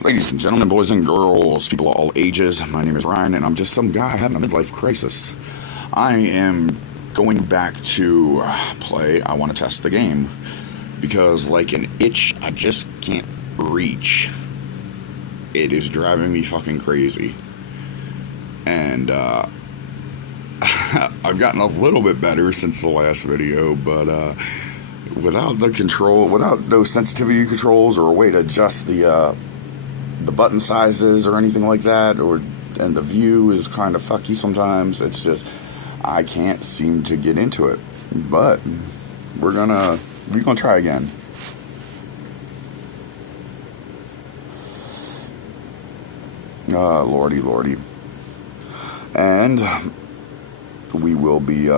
Ladies and gentlemen, boys and girls, people of all ages, my name is Ryan, and I'm just some guy having a midlife crisis. I am going back to play I Want to Test the Game, because like an itch I just can't reach. It is driving me fucking crazy. And I've gotten a little bit better since the last video, but without those sensitivity controls or a way to adjust the button sizes or anything like that, and the view is kind of fucky sometimes. It's just I can't seem to get into it. But we're gonna try again. Lordy. And we will be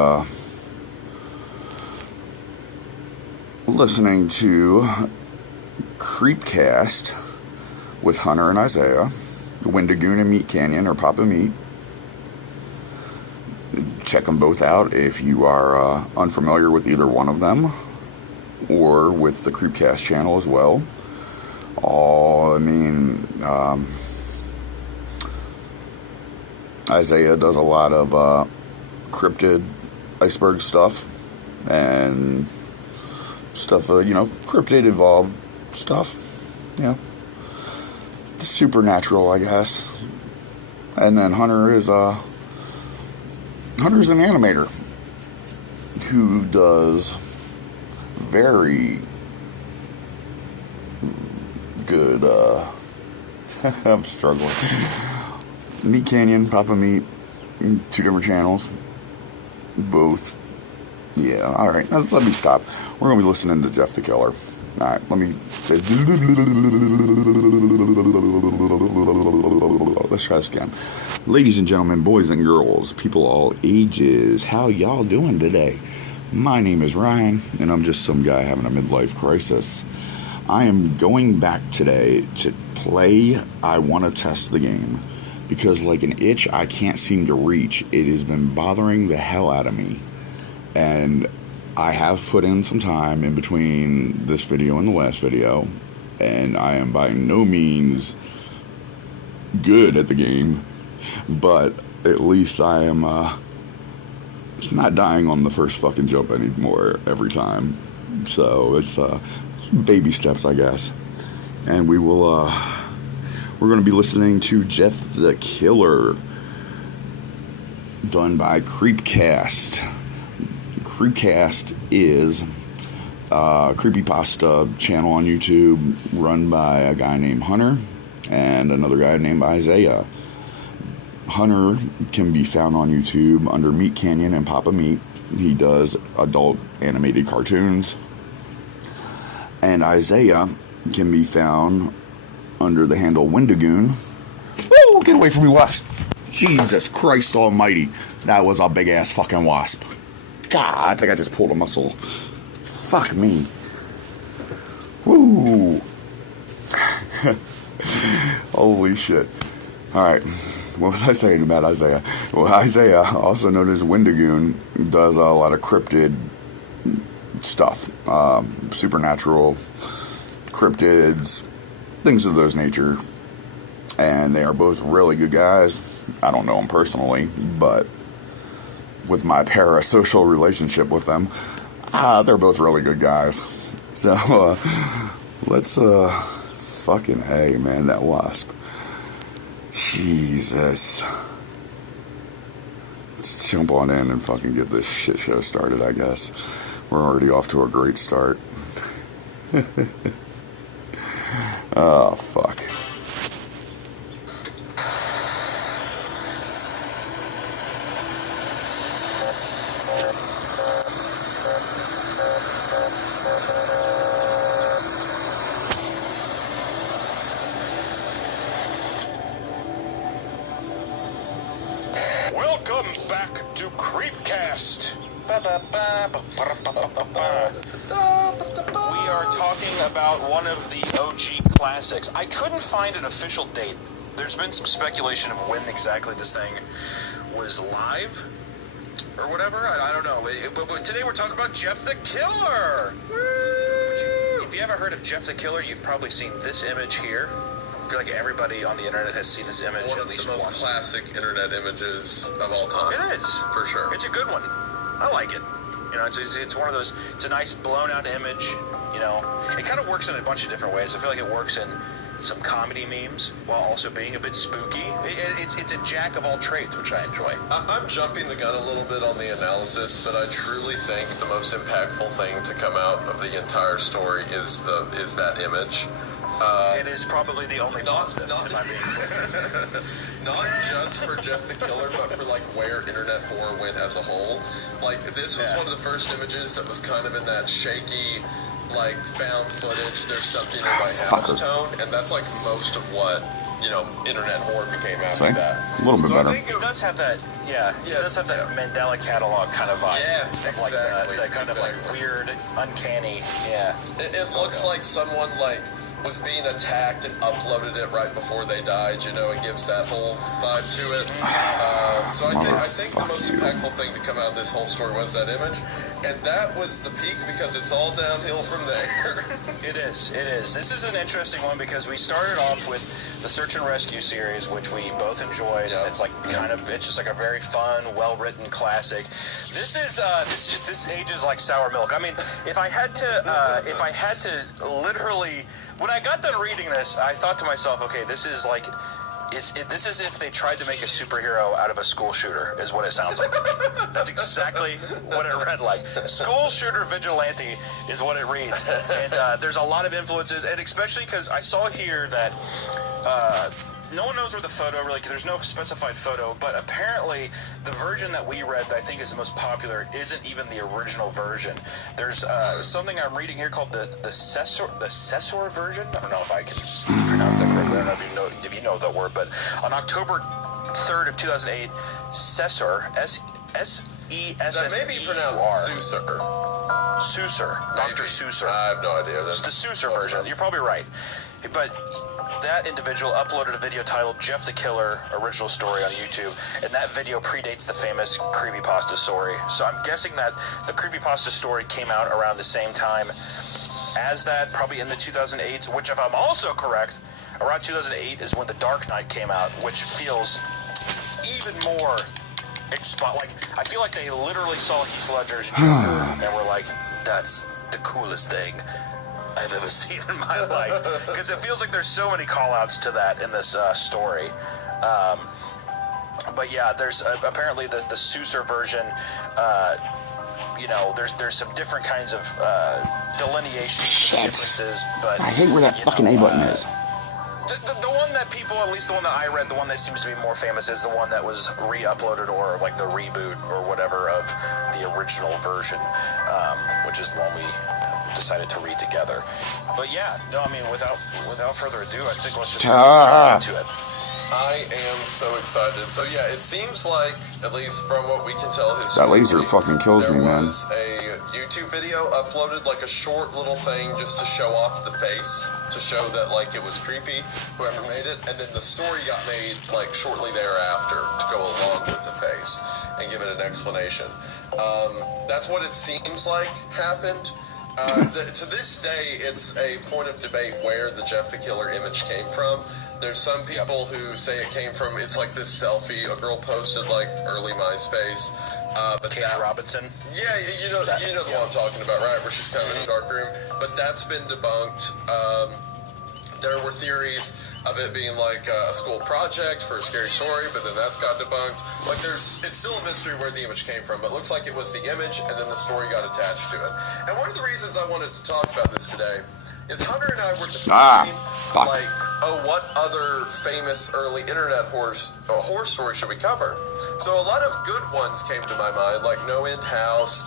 listening to Creepcast with Hunter and Isaiah, Wendigoon and Meat Canyon, or Papa Meat. Check them both out if you are unfamiliar with either one of them, or with the Creepcast channel as well. Isaiah does a lot of cryptid iceberg stuff, and stuff, cryptid evolved stuff, supernatural, I guess. And then Hunter's an animator who does very good, I'm struggling. Meat Canyon, Papa Meat, two different channels, both. Yeah, alright, let me stop. We're going to be listening to Jeff the Killer. Alright, let's try this again. Ladies and gentlemen, boys and girls, people of all ages, how y'all doing today? My name is Ryan, and I'm just some guy having a midlife crisis. I am going back today to play I Want to Test the Game, because like an itch I can't seem to reach. It has been bothering the hell out of me. And I have put in some time in between this video and the last video, and I am by no means good at the game, but at least I am not dying on the first fucking jump anymore every time. So it's baby steps, I guess. And we're going to be listening to Jeff the Killer, done by Creepcast. Creepcast is a creepypasta channel on YouTube run by a guy named Hunter and another guy named Isaiah. Hunter can be found on YouTube under Meat Canyon and Papa Meat. He does adult animated cartoons. And Isaiah can be found under the handle Wendigoon. Woo! Get away from me, wasp! Jesus Christ almighty. That was a big ass fucking wasp. God, I think I just pulled a muscle. Fuck me. Woo! Holy shit. Alright, what was I saying about Isaiah? Well, Isaiah, also known as Wendigoon, does a lot of cryptid stuff. Supernatural, cryptids, things of those nature. And they are both really good guys. I don't know them personally, but with my parasocial relationship with them, they're both really good guys. So, let's, fucking hey, man, that wasp. Jesus. Let's jump on in and fucking get this shit show started, I guess. We're already off to a great start. Oh, fuck. Welcome back to Creepcast. We are talking about one of the OG classics. I couldn't find an official date. There's been some speculation of when exactly this thing was live or whatever. I don't know. But today we're talking about Jeff the Killer. Woo! If you haven't heard of Jeff the Killer, you've probably seen this image here. feel like everybody on the internet has seen this image at least once. One of the most classic internet images of all time. It is. For sure. It's a good one. I like it. You know, it's one of those, it's a nice blown out image, you know. It kind of works in a bunch of different ways. I feel like it works in some comedy memes while also being a bit spooky. It's a jack of all trades, which I enjoy. I'm jumping the gun a little bit on the analysis, but I truly think the most impactful thing to come out of the entire story is that image. It is probably the only positive. Not just for Jeff the Killer, but for like where internet horror went as a whole. Like this was one of the first images that was kind of in that shaky, like found footage. There's something in my house tone, and that's like most of what internet horror became after that. A little bit better. I think it does have that. Yeah, it does have that Mandela catalog kind of vibe. Yes, exactly. Like that kind of like weird, uncanny. Yeah. It looks like someone was being attacked and uploaded it right before they died, and gives that whole vibe to it. So I think the most impactful thing to come out of this whole story was that image, and that was the peak because it's all downhill from there. It is. This is an interesting one because we started off with the Search and Rescue series, which we both enjoyed. Yep. It's it's just like a very fun, well-written classic. This ages like sour milk. I mean, if I had to literally, when I got done reading this, I thought to myself, okay, this is like, this is if they tried to make a superhero out of a school shooter, is what it sounds like. That's exactly what it read like. School shooter vigilante is what it reads. And there's a lot of influences, and especially because I saw here that no one knows where the photo, really, there's no specified photo, but apparently the version that we read that I think is the most popular isn't even the original version. There's something I'm reading here called the Cesor version. I don't know if I can pronounce that correctly. I don't know if you know that word, but on October 3rd of 2008, Cesor, S-E-S-S-E-R. That may be pronounced Susur. Susur. Dr. Susur. I have no idea. It's the Susur version. You're probably right. But that individual uploaded a video titled Jeff the Killer Original Story on YouTube, and that video predates the famous creepypasta story. So I'm guessing that the creepypasta story came out around the same time as that, probably in the 2008s, which, if I'm also correct, around 2008 is when The Dark Knight came out, which feels even more I feel like they literally saw Heath Ledger's Joker and were like, that's the coolest thing I've ever seen in my life, because it feels like there's so many call-outs to that in this story. But yeah, there's apparently the Susur version. There's some different kinds of delineations and differences. But I hate where that fucking A button is. The one that people, at least the one that I read, the one that seems to be more famous is the one that was re-uploaded, or like the reboot or whatever of the original version, which is the one we decided to read together. But yeah, no, I mean, without further ado, I think let's just jump into it. I am so excited. So yeah, it seems like, at least from what we can tell, that laser fucking kills me, man. There was a YouTube video uploaded, like a short little thing just to show off the face, to show that like it was creepy, whoever made it, and then the story got made like shortly thereafter to go along with the face and give it an explanation. That's what it seems like happened. To this day, it's a point of debate where the Jeff the Killer image came from. There's some people who say it came from, it's like this selfie a girl posted like early MySpace. Katie Robinson. Yeah, you know the one I'm talking about, right? Where she's kind of in a dark room. But that's been debunked. There were theories of it being like a school project for a scary story, but then that's got debunked. Like it's still a mystery where the image came from, but it looks like it was the image and then the story got attached to it. And one of the reasons I wanted to talk about this today is Hunter and I were discussing, what other famous early internet horror story should we cover? So a lot of good ones came to my mind, like No End House,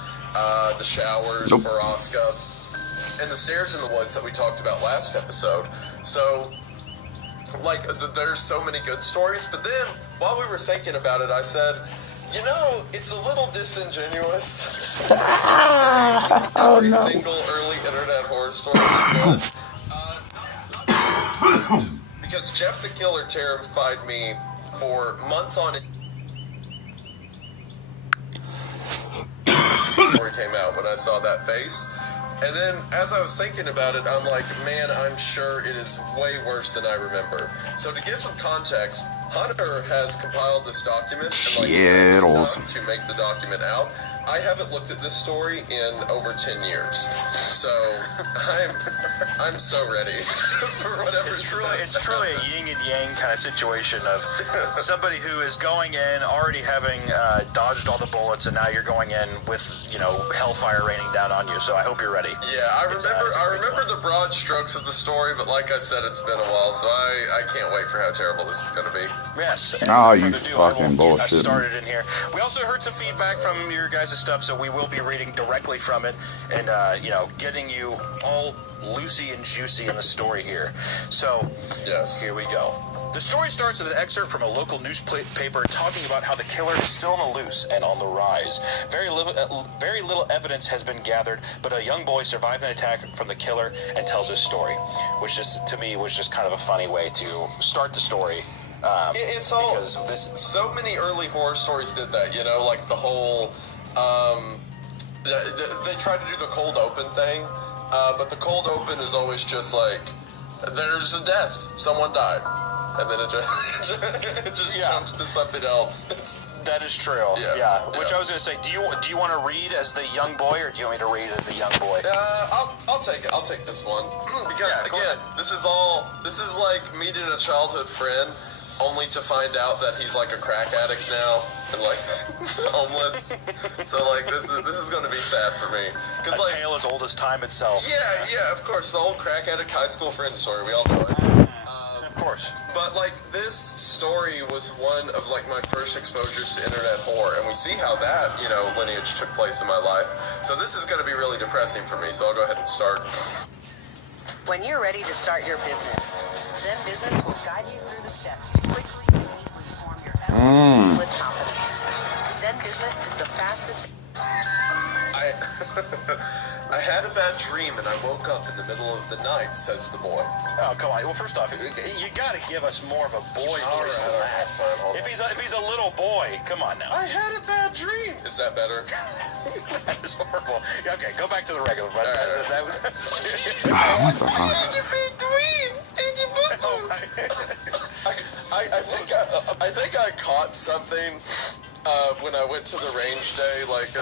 The Showers, Baraska, and The Stairs in the Woods that we talked about last episode. So, there's so many good stories, but then, while we were thinking about it, I said, it's a little disingenuous to say every single early internet horror story is good. Because Jeff the Killer terrified me for months on end. Before he came out, when I saw that face. And then, as I was thinking about it, I'm like, man, I'm sure it is way worse than I remember. So to give some context, Hunter has compiled this document and like stuff to make the document out. I haven't looked at this story in over 10 years, so I'm so ready for whatever. It's truly a yin and yang kind of situation of somebody who is going in already having dodged all the bullets, and now you're going in with hellfire raining down on you. So I hope you're ready. Yeah, I remember the broad strokes of the story, but like I said, it's been a while, so I can't wait for how terrible this is going to be. Yes. Oh, you fucking bullshit. Started in here. We also heard some feedback from your guys' stuff, so we will be reading directly from it and getting you all loosey and juicy in the story here. So yes, here we go. The story starts with an excerpt from a local newspaper talking about how the killer is still on the loose and on the rise. Very little evidence has been gathered, but a young boy survived an attack from the killer and tells his story, which just to me was just kind of a funny way to start the story. It's all so many early horror stories did that, like the whole they tried to do the cold open thing, but the cold open is always just like there's a death, someone died, and then it just jumps to something else. That is true. Yeah. Which I was gonna say, do you want to read as the young boy, or do you want me to read as the young boy? I'll take it. I'll take this one because again, this is like meeting a childhood friend, only to find out that he's like a crack addict now and like homeless. So like this is going to be sad for me. Cause a tale as old as time itself. Yeah, of course, the old crack addict high school friend story. We all know it. Of course. But like this story was one of like my first exposures to internet horror, and we see how that lineage took place in my life. So this is going to be really depressing for me. So I'll go ahead and start. When you're ready to start your business, Zen Business will guide you through the steps to quickly and easily form your LLC with confidence. Zen Business is the fastest. I had a bad dream and I woke up in the middle of the night, says the boy. Oh, come on. Well, first off, you got to give us more of a boy voice than that. Fine, if he's a little boy, come on now. I had a bad dream. Is that better? That is horrible. Okay, go back to the regular. But that was what the fuck? I had a bad dream. I think I caught something when I went to the range day. Like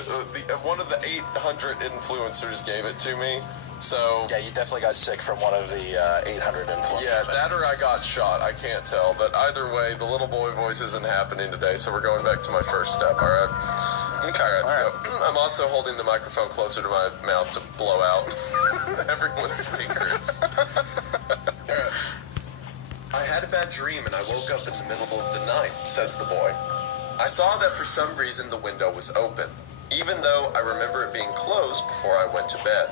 one of the 800 influencers gave it to me. So yeah, you definitely got sick from one of the 800 influencers. Yeah, that or I got shot. I can't tell, but either way, the little boy voice isn't happening today. So we're going back to my first step. All right. Okay. All right. So I'm also holding the microphone closer to my mouth to blow out everyone's speakers. All right. I had a bad dream and I woke up in the middle of the night, says the boy. I saw that for some reason the window was open, even though I remember it being closed before I went to bed.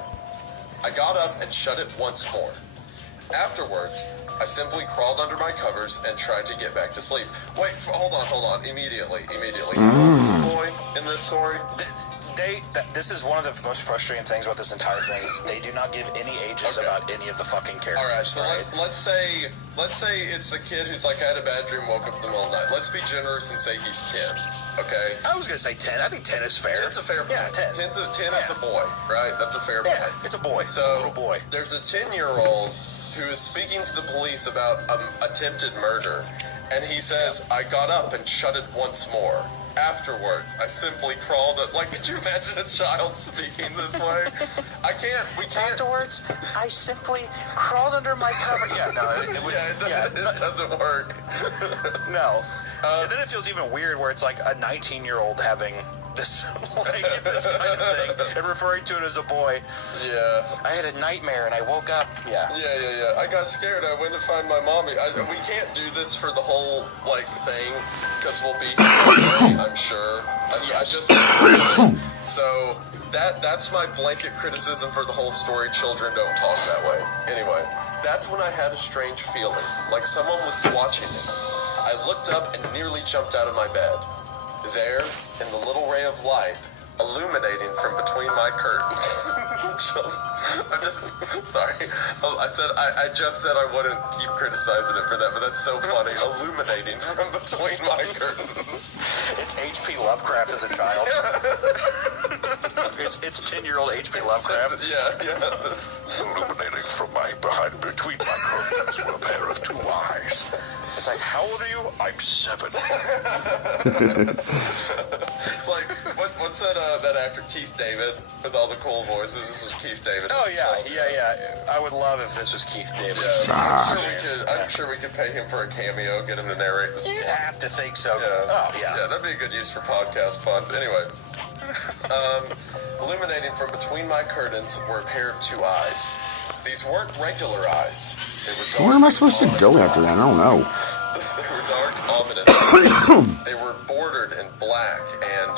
I got up and shut it once more. Afterwards, I simply crawled under my covers and tried to get back to sleep. Wait, hold on. Immediately. How old is the boy in this story? This is one of the most frustrating things about this entire thing is they do not give any ages about any of the fucking characters. All right, so let's say it's the kid who's like, I had a bad dream, woke up in the middle of the night. Let's be generous and say he's 10. Okay. I was gonna say 10. I think 10 is fair. 10's a fair point. Yeah, 10. 10 is a boy, right? That's a fair point. Yeah, it's a boy. So a little boy. There's a 10-year-old who is speaking to the police about attempted murder, and he says, I got up and shut it once more. Afterwards, I simply crawled up. Like, could you imagine a child speaking this way? We can't. Afterwards, I simply crawled under my cover. Yeah, no, it doesn't work. No. And then it feels even weird where it's like a 19-year-old having this this kind of thing and referring to it as a boy. Yeah. I had a nightmare and I woke up. Yeah. I got scared. I went to find my mommy. We can't do this for the whole thing because we'll be here, I'm sure. So that's my blanket criticism for the whole story. Children don't talk that way. Anyway, that's when I had a strange feeling, like someone was watching me. I looked up and nearly jumped out of my bed. There, in the little ray of light, illuminating from between my curtains. I'm just sorry. I just said I wouldn't keep criticizing it for that, but that's so funny. Illuminating from between my curtains. It's H.P. Lovecraft as a child. it's 10-year-old H.P. Lovecraft. Yeah. Illuminating from between my curtains with a pair of two eyes. It's like, how old are you? I'm 7. It's like, what's that actor Keith David with all the cool voices? This was Keith David. Oh yeah. I would love if this was Keith David. Yeah, I'm sure we could pay him for a cameo, get him to narrate this. You have to think so. Yeah. Oh yeah. Yeah, that'd be a good use for podcast funds. Anyway, illuminating from between my curtains were a pair of two eyes. These weren't regular eyes. They were dark. Where am I supposed to go after that? I don't know. They were dark, ominous. They were bordered in black and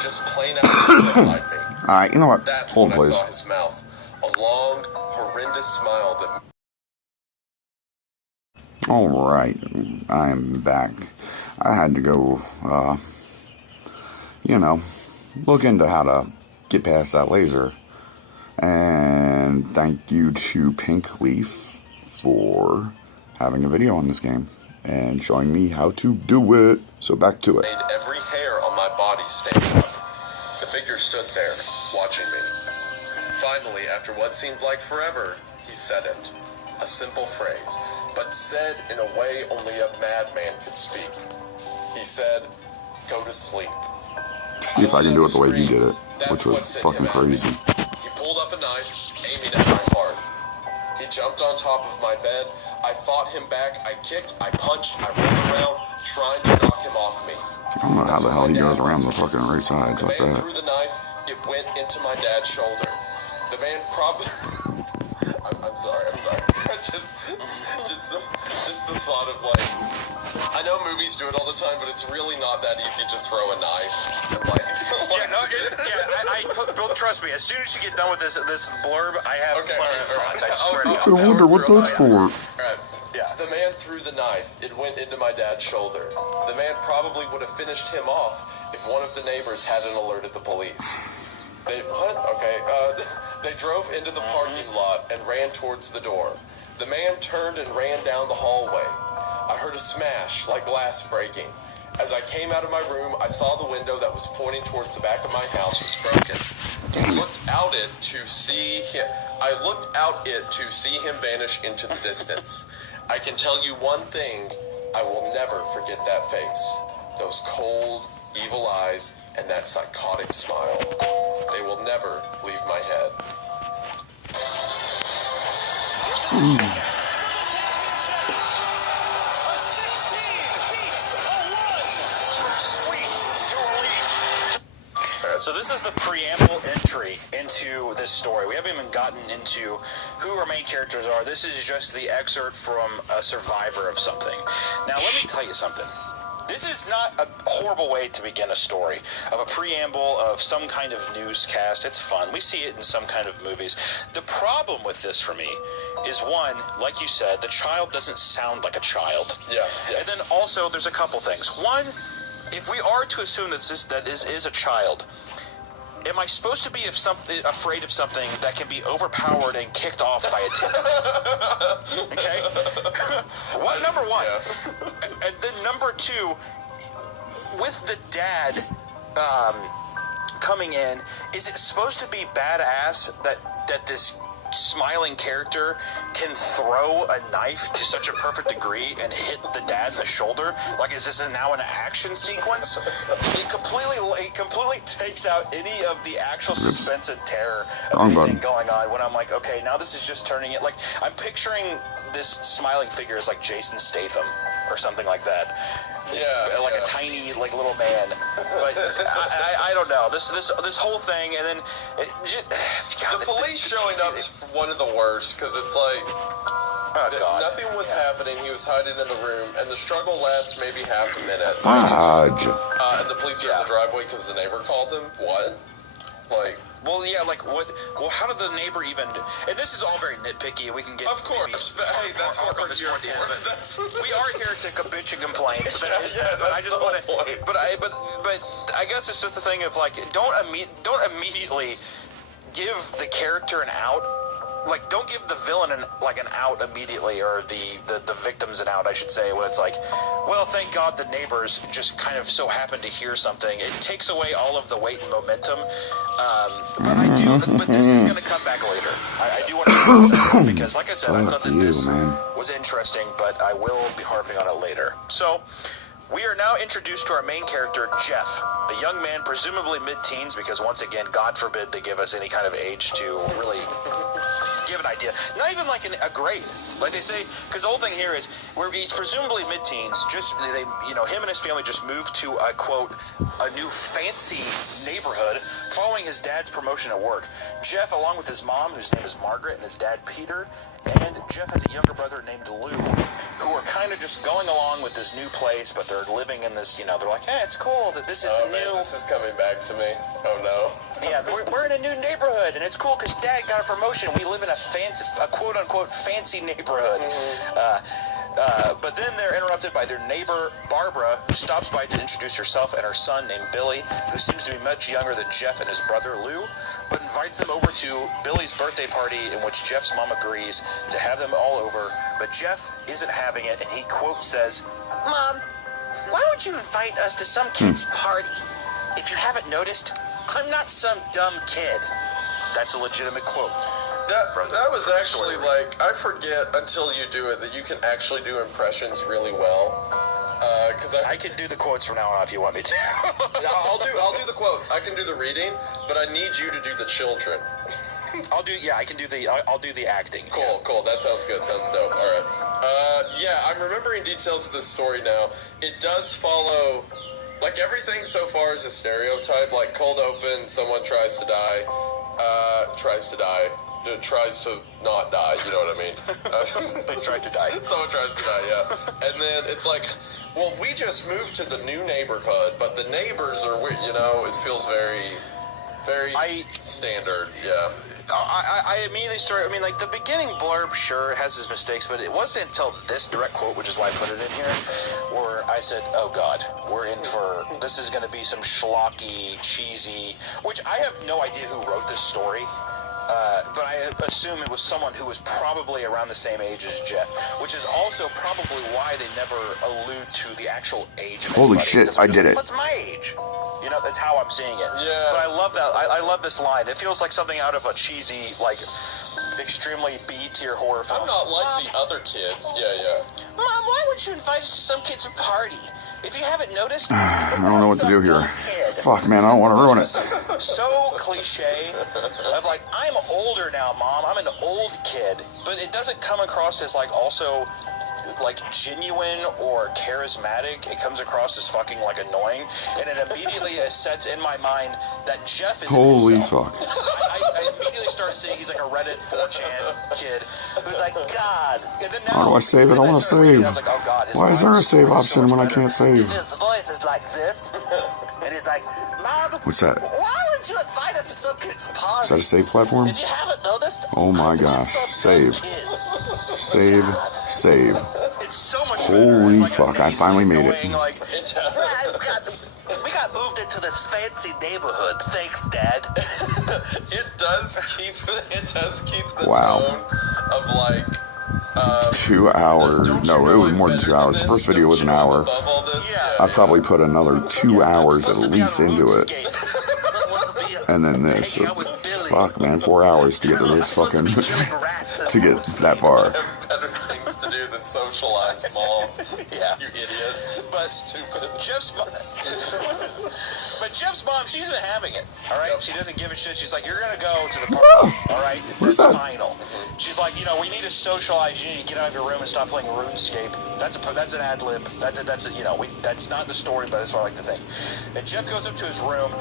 just plain out terrified me. Alright, you know what? That's Hold, when please. I saw his mouth. A long, horrendous smile that... Alright, I'm back. I had to go, look into how to get past that laser. And thank you to Pink Leaf for having a video on this game and showing me how to do it. So back to it. Made every hair on my body stand up. The figure stood there, watching me. Finally, after what seemed like forever, he said it. A simple phrase, but said in a way only a madman could speak. He said, "Go to sleep." See if I can do it the way he did it, which was fucking crazy. He pulled up a knife, aiming at my heart. He jumped on top of my bed. I fought him back. I kicked, I punched, I rolled around, trying to knock him off me. I don't know how the hell he goes around the fucking right side The like man that. threw the knife. It went into my dad's shoulder. The man probably... I'm sorry. just the thought of like... I know movies do it all the time, but it's really not that easy to throw a knife. And like... Bill, trust me, as soon as you get done with this blurb, I have plenty of thoughts. I swear to I God. wonder what that's for. Alright. Yeah. The man threw the knife. It went into my dad's shoulder. The man probably would have finished him off if one of the neighbors hadn't alerted the police. They drove into the parking lot and ran towards the door. The man turned and ran down the hallway. I heard a smash, like glass breaking. As I came out of my room, I saw the window that was pointing towards the back of my house was broken. I looked out it to see him vanish into the distance. I can tell you one thing, I will never forget that face. Those cold, evil eyes, and that psychotic smile. They will never leave my head. So this is the preamble entry into this story. We haven't even gotten into who our main characters are. This is just the excerpt from a survivor of something. Now, let me tell you something. This is not a horrible way to begin a story, of a preamble of some kind of newscast. It's fun. We see it in some kind of movies. The problem with this for me is, one, like you said, the child doesn't sound like a child. Yeah. And then also, there's a couple things. One, if we are to assume that this is a child, am I supposed to be afraid of something that can be overpowered and kicked off by a tip? Okay? Number one. Yeah. And then number two, with the dad coming in, is it supposed to be badass that this smiling character can throw a knife to such a perfect degree and hit the dad in the shoulder? Like, is this now an action sequence? It completely takes out any of the actual suspense and terror of anything going on, when I'm like, okay, now this is just turning it, like, I'm picturing this smiling figure as like Jason Statham or something like that. Like a tiny, like, little man. But I don't know. This whole thing, and then the police showing up is one of the worst, because it's like nothing was happening. He was hiding in the room, and the struggle lasts maybe half a minute. Fudge. And the police are in the driveway because the neighbor called them. What? Like, Well, yeah, like what? Well, how did the neighbor even? And this is all very nitpicky. We can get Of course, but hey, that's what we're here for. We are here to bitch and complain. But, but I that's just the want whole to. point. But I guess it's just the thing of like, don't immediately give the character an out. Like, don't give the villain an out immediately, or the victims an out, I should say, when it's like, well, thank God the neighbors just kind of so happened to hear something. It takes away all of the weight and momentum. But this is going to come back later. I do want to say that because, like I said, I thought that this was interesting, but I will be harping on it later. So, we are now introduced to our main character, Jeff, a young man presumably mid-teens, because once again, God forbid they give us any kind of age to really give an idea. Not even like a grade, like they say, because the whole thing here is where he's presumably mid-teens. Just him and his family just moved to a quote a new fancy neighborhood following his dad's promotion at work. Jeff, along with his mom, whose name is Margaret, and his dad Peter, and Jeff has a younger brother named Lou, who are kind of just going along with this new place, but they're living in this. They're like, hey, it's cool that this is new. Man, this is coming back to me. Oh no. Yeah, we're in a new neighborhood, and it's cool because Dad got a promotion. We live in a quote-unquote fancy neighborhood. But then they're interrupted by their neighbor, Barbara, who stops by to introduce herself and her son named Billy, who seems to be much younger than Jeff and his brother, Lou, but invites them over to Billy's birthday party, in which Jeff's mom agrees to have them all over, but Jeff isn't having it, and he, quote, says, Mom, why would you invite us to some kid's party? If you haven't noticed, I'm not some dumb kid. That's a legitimate quote. That was actually like, I forget until you do it that you can actually do impressions really well. Because I can do the quotes from now on if you want me to. I'll do the quotes. I can do the reading, but I need you to do the children. I can do the acting. Cool. That sounds good. Sounds dope. All right. I'm remembering details of this story now. It does follow, like, everything so far is a stereotype. Like, cold open, someone tries to not die, you know what I mean? They tried to die. Someone tries to die, yeah. And then it's like, well, we just moved to the new neighborhood, but the neighbors are weird, it feels very, very standard, yeah. I immediately started, like, the beginning blurb, sure, has its mistakes, but it wasn't until this direct quote, which is why I put it in here, where I said, oh God, we're in for, this is going to be some schlocky, cheesy, which I have no idea who wrote this story. But I assume it was someone who was probably around the same age as Jeff, which is also probably why they never allude to the actual age of Holy anybody, shit, I did it. What's my age? That's how I'm seeing it. Yeah. But I love that. I love this line. It feels like something out of a cheesy, like, extremely B-tier horror film. I'm not like the other kids. Yeah. Mom, why would you invite us to some kid's party? If you haven't noticed, I don't know what to do here. Fuck, man, I don't want to ruin it. So cliche of like, I'm older now, Mom. I'm an old kid. But it doesn't come across as like also like genuine or charismatic. It comes across as fucking like annoying, and it immediately sets in my mind that Jeff is holy fuck. I immediately started seeing he's like a Reddit 4chan kid who's like, God. And then now, how do I save it? I want to save. I was like, oh God, why is there a save option when I can't save? His voice is like this, and he's like, Mom, what's that? why would you invite us to some kid's party? Is that a save platform? If you haven't noticed, oh my gosh. Save. Save. It's so much holy like fuck, I finally made it. Like, we got moved into this fancy neighborhood. Thanks, Dad. It does keep the wow. tone of like 2 hours. No, it was more than 2 hours. The first video was an hour. I've probably put another 2 hours at least into it. And then this. So, fuck, man, 4 hours to get to this fucking to get that far. Better things to do than socialize, Mom. Yeah. You idiot. But stupid. Jeff's mom, she isn't having it. All right, she doesn't give a shit. She's like, you're gonna go to the party. All right, that's final. She's like, we need to socialize. You need to get out of your room and stop playing RuneScape. That's an ad lib. That's not the story, but that's what I like to think. And Jeff goes up to his room,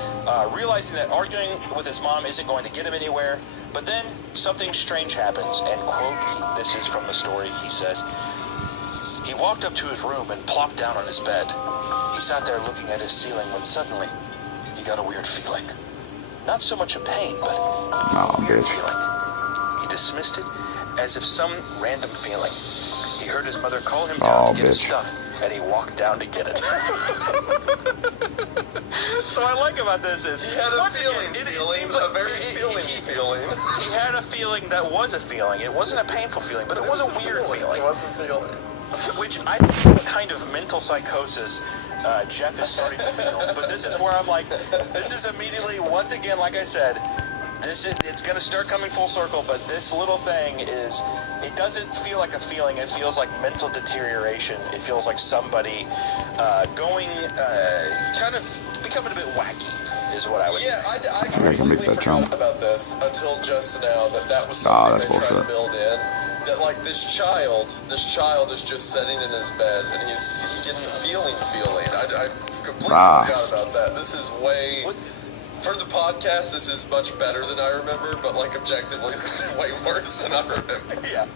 realizing that arguing with his mom isn't going to get him anywhere. But then something strange happens, and quote, this is from the story. He says, he walked up to his room and plopped down on his bed. He sat there looking at his ceiling when suddenly he got a weird feeling. not so much a pain, but Oh, a weird bitch. feeling. He dismissed it as if some random feeling. He heard his mother call him down to get his stuff, and he walked down to get it. So what I like about this is He had a feeling. It Feelings, seems a like very feeling. He had a feeling that was a feeling. It wasn't a painful feeling, but it was a weird feeling. It was a feeling. Which I think what kind of mental psychosis Jeff is starting to feel. But this is where I'm like, this is immediately, once again, like I said, it's going to start coming full circle, but this little thing is, it doesn't feel like a feeling. It feels like mental deterioration. It feels like somebody going, kind of becoming a bit wacky, is what I would say. I completely forgot about this until just now, that was Ah, something that's they tried to bullshit. build in. That, like, this child is just sitting in his bed, and he gets a feeling. I completely forgot about that. This is way... For the podcast, this is much better than I remember, but, like, objectively, this is way worse than I remember. Yeah.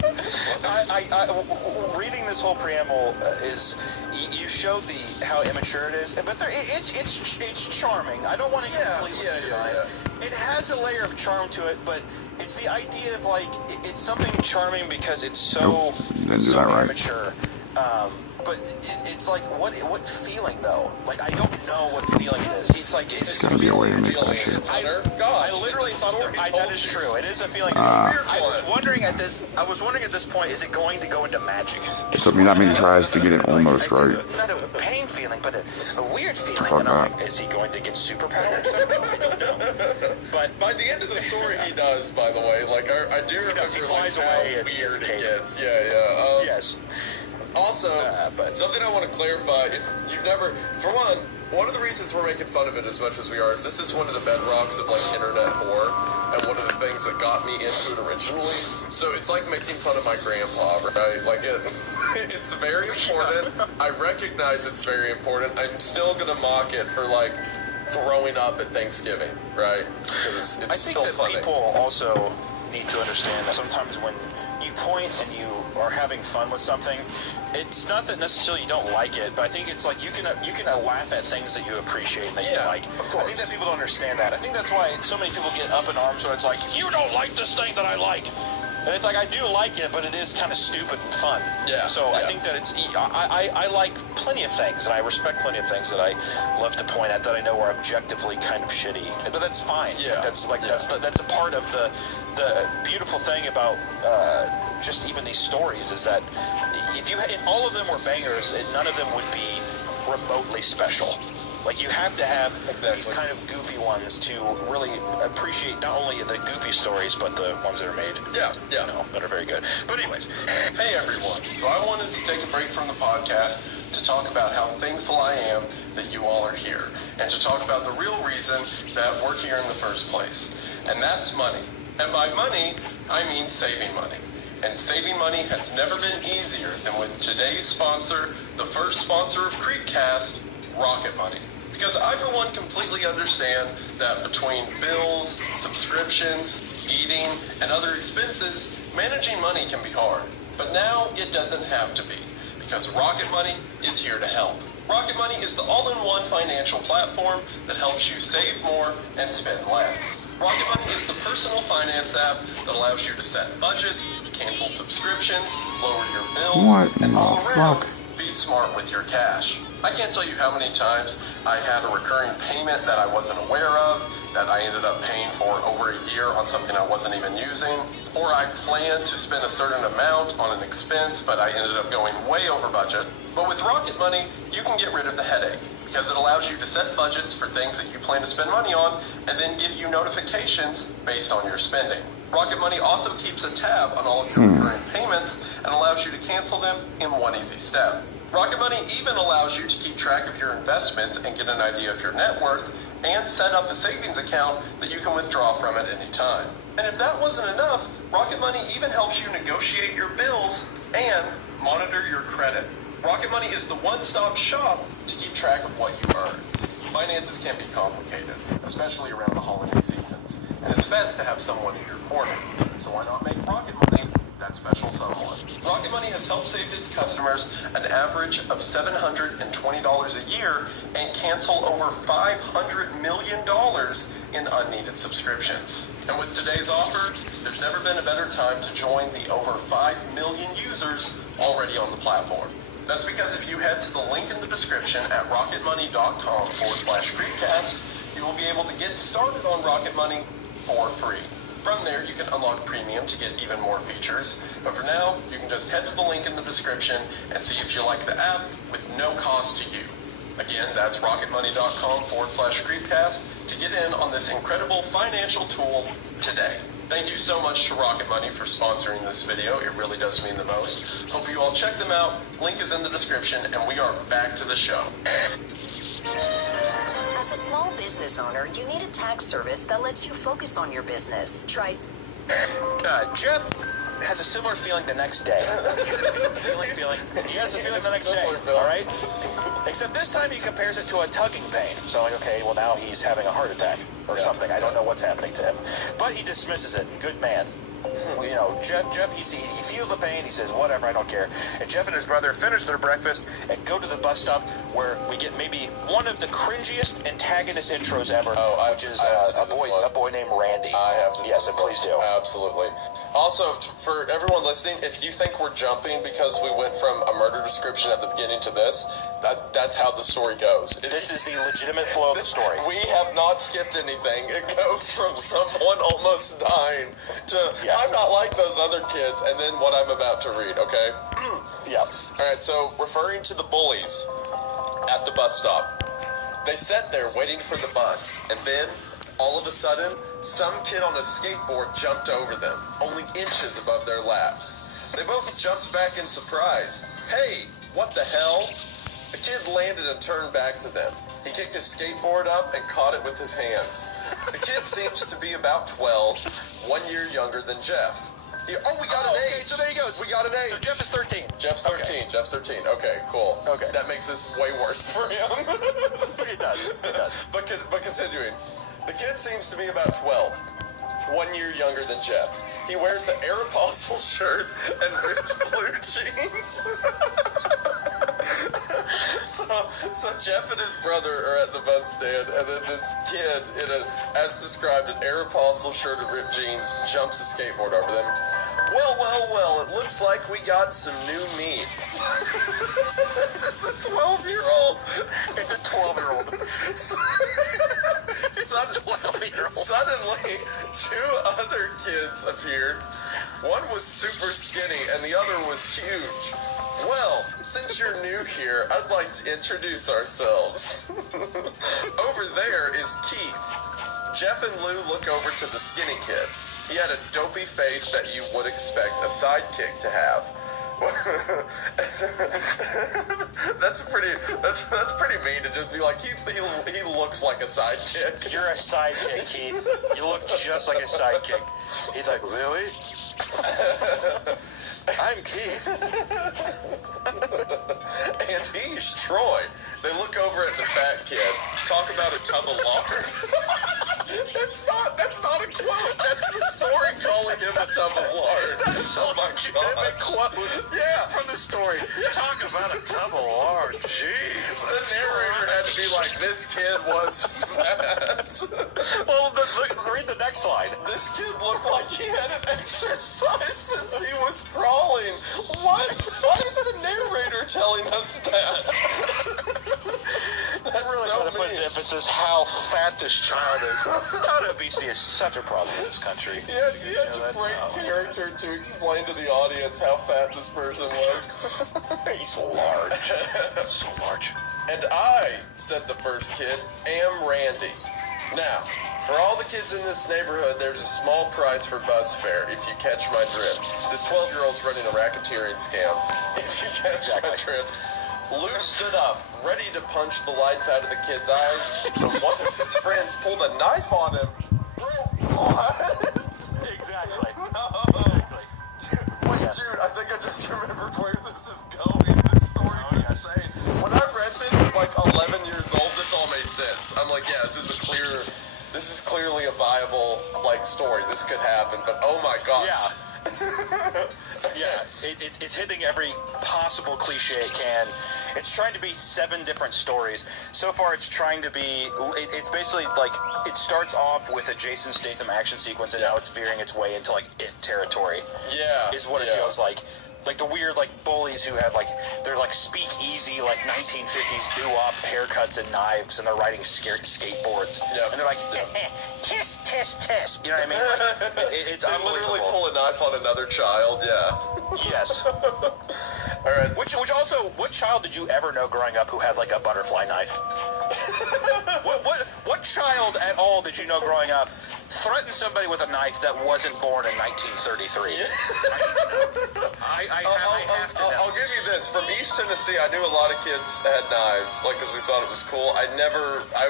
Reading this whole preamble is, you showed how immature it is, but it's charming. I don't want to completely deny it. It has a layer of charm to it, but it's the idea of, like, it's something charming because it's so immature. But it's like, what feeling, though? Like, I don't know what feeling it is. It's like, it's Gotta be a way to make that shit. I literally thought that is true. It is a feeling. I was wondering at this point, is it going to go into magic? So that means he tries to get it almost right. Not a pain feeling, but a weird feeling. Fuck and I'm that. like, is he going to get superpowers? I don't know. But by the end of the story, he does, by the way. Like, I do remember he flies away how weird and it gets. Yeah. Yes. Also, but something I want to clarify, if you've never, for one of the reasons we're making fun of it as much as we are is this is one of the bedrocks of, like, internet horror, and one of the things that got me into it originally. So it's like making fun of my grandpa, right? Like, it's very important. I recognize it's very important. I'm still going to mock it for, like, throwing up at Thanksgiving, right? Because it's I think still that funny. people also need to understand that sometimes when you point and you are having fun with something, it's not that necessarily you don't like it, but I think it's like you can laugh at things that you appreciate and that you like. Of course. I think that people don't understand that. I think that's why so many people get up in arms when it's like, you don't like this thing that I like. And it's like, I do like it, but it is kind of stupid and fun. Yeah. So I think that I like plenty of things, and I respect plenty of things that I love to point at that I know are objectively kind of shitty. But that's fine. Yeah. That's a part of the beautiful thing about just even these stories is that if all of them were bangers, none of them would be remotely special. Like, you have to have these kind of goofy ones to really appreciate not only the goofy stories, but the ones that are made, that are very good. But anyways. Hey everyone, so I wanted to take a break from the podcast to talk about how thankful I am that you all are here, and to talk about the real reason that we're here in the first place, and that's money. And by money, I mean saving money. And saving money has never been easier than with today's sponsor, the first sponsor of Creekcast, Rocket Money. Because I, for one, completely understand that between bills, subscriptions, eating, and other expenses, managing money can be hard. But now it doesn't have to be, because Rocket Money is here to help. Rocket Money is the all-in-one financial platform that helps you save more and spend less. Rocket Money is the personal finance app that allows you to set budgets, cancel subscriptions, lower your bills, and all around, be smart with your cash. I can't tell you how many times I had a recurring payment that I wasn't aware of, that I ended up paying for over a year on something I wasn't even using, or I planned to spend a certain amount on an expense, but I ended up going way over budget. But with Rocket Money, you can get rid of the headache, because it allows you to set budgets for things that you plan to spend money on, and then give you notifications based on your spending. Rocket Money also keeps a tab on all of your recurring payments and allows you to cancel them in one easy step. Rocket Money even allows you to keep track of your investments and get an idea of your net worth, and set up a savings account that you can withdraw from at any time. And if that wasn't enough, Rocket Money even helps you negotiate your bills and monitor your credit. Rocket Money is the one-stop shop to keep track of what you earn. Finances can be complicated, especially around the holiday seasons, and it's best to have someone in your corner. So why not make Rocket Money that special someone. Rocket Money has helped save its customers an average of $720 a year and cancel over $500 million in unneeded subscriptions. And with today's offer, there's never been a better time to join the over 5 million users already on the platform. That's because if you head to the link in the description at rocketmoney.com/Creepcast, you will be able to get started on Rocket Money for free. From there, you can unlock premium to get even more features. But for now, you can just head to the link in the description and see if you like the app with no cost to you. Again, that's rocketmoney.com/Creepcast to get in on this incredible financial tool today. Thank you so much to Rocket Money for sponsoring this video. It really does mean the most. Hope you all check them out. Link is in the description, and we are back to the show. As a small business owner, you need a tax service that lets you focus on your business. Try. Jeff has a similar feeling the next day. feeling. He has a feeling the next day, all right? Except this time he compares it to a tugging pain. So, like, okay, well, now he's having a heart attack or something. I don't know what's happening to him. But he dismisses it. Good man. You know, Jeff, he feels the pain. He says, whatever, I don't care. And Jeff and his brother finish their breakfast and go to the bus stop where we get maybe one of the cringiest antagonist intros ever, which is a boy named Randy. I have to. Yes, and please do. Absolutely. Also, for everyone listening, if you think we're jumping because we went from a murder description at the beginning to this, that's how the story goes. This is the legitimate flow of the story. We have not skipped anything. It goes from someone almost dying to I'm not like those other kids, and then what I'm about to read, okay? Yeah. All right, so referring to the bullies at the bus stop, they sat there waiting for the bus, and then all of a sudden, some kid on a skateboard jumped over them, only inches above their laps. They both jumped back in surprise. Hey, what the hell? The kid landed and turned back to them. He kicked his skateboard up and caught it with his hands. The kid seems to be about 12, 1 year younger than Jeff. We got an age. Okay, so there you go. We got an age. So Jeff is 13. Jeff's 13. Okay. Jeff's 13. Okay, cool. Okay. That makes this way worse for him. It does. But continuing. The kid seems to be about 12. 1 year younger than Jeff. He wears an Aeropostale shirt and ripped blue jeans. So Jeff and his brother are at the bus stand, and then this kid in as described, an Aeropostale shirt and ripped jeans jumps a skateboard over them. Well, it looks like we got some new meats. It's a 12-year-old. It's a 12-year-old. Suddenly, two other kids appeared. One was super skinny, and the other was huge. Well, since you're new here, I'd like to introduce ourselves. Over there is Keith. Jeff and Lou look over to the skinny kid. He had a dopey face that you would expect a sidekick to have. That's pretty mean to just be like, he looks like a sidekick. You're a sidekick, Keith. You look just like a sidekick. He's like, really? I'm Keith. And he's Troy. They look over at the fat kid. Talk about a tub of lard. That's not a quote. That's the story calling him a tub of lard. That's oh my god. Quote. Yeah. From the story. Talk about a tub of lard. Jeez. The narrator had to be like, this kid was fat. Well, read the next slide. This kid looked like he hadn't exercised since he was crawling. What? Why is the narrator telling us that? I really got to put an emphasis how fat this child is. Child obesity is such a problem in this country. You had to break character to explain to the audience how fat this person was. He's large. So large. And I, said the first kid, am Randy. Now, for all the kids in this neighborhood, there's a small price for bus fare, if you catch my drift. This 12-year-old's running a racketeering scam, if you catch my drift. Lou stood up, ready to punch the lights out of the kid's eyes, but one of his friends pulled a knife on him. Bro, what? Exactly. No. Exactly. Dude, I think I just remembered where this is going. This story's insane. When I read this at like 11 years old, this all made sense. I'm like, yeah, this is clearly a viable, like, story. This could happen, but oh my god. Yeah. Yeah, it's hitting every possible cliche it can. It's trying to be 7 different stories. So far, it's trying to be. It's basically like it starts off with a Jason Statham action sequence, and now it's veering its way into like it territory. Yeah, is what it feels like. Like the weird like bullies who had like they're like speak easy like 1950s doo-wop haircuts and knives, and they're riding skateboards. Yep. And they're like tisk tisk tisk. You know what I mean? Like, it's they unbelievable. literally pull a knife on another child. Yeah. Yes. All right. Which also, what child did you ever know growing up who had like a butterfly knife? what child at all did you know growing up threaten somebody with a knife that wasn't born in 1933? I'll give you this. From East Tennessee, I knew a lot of kids had knives, like, because we thought it was cool. I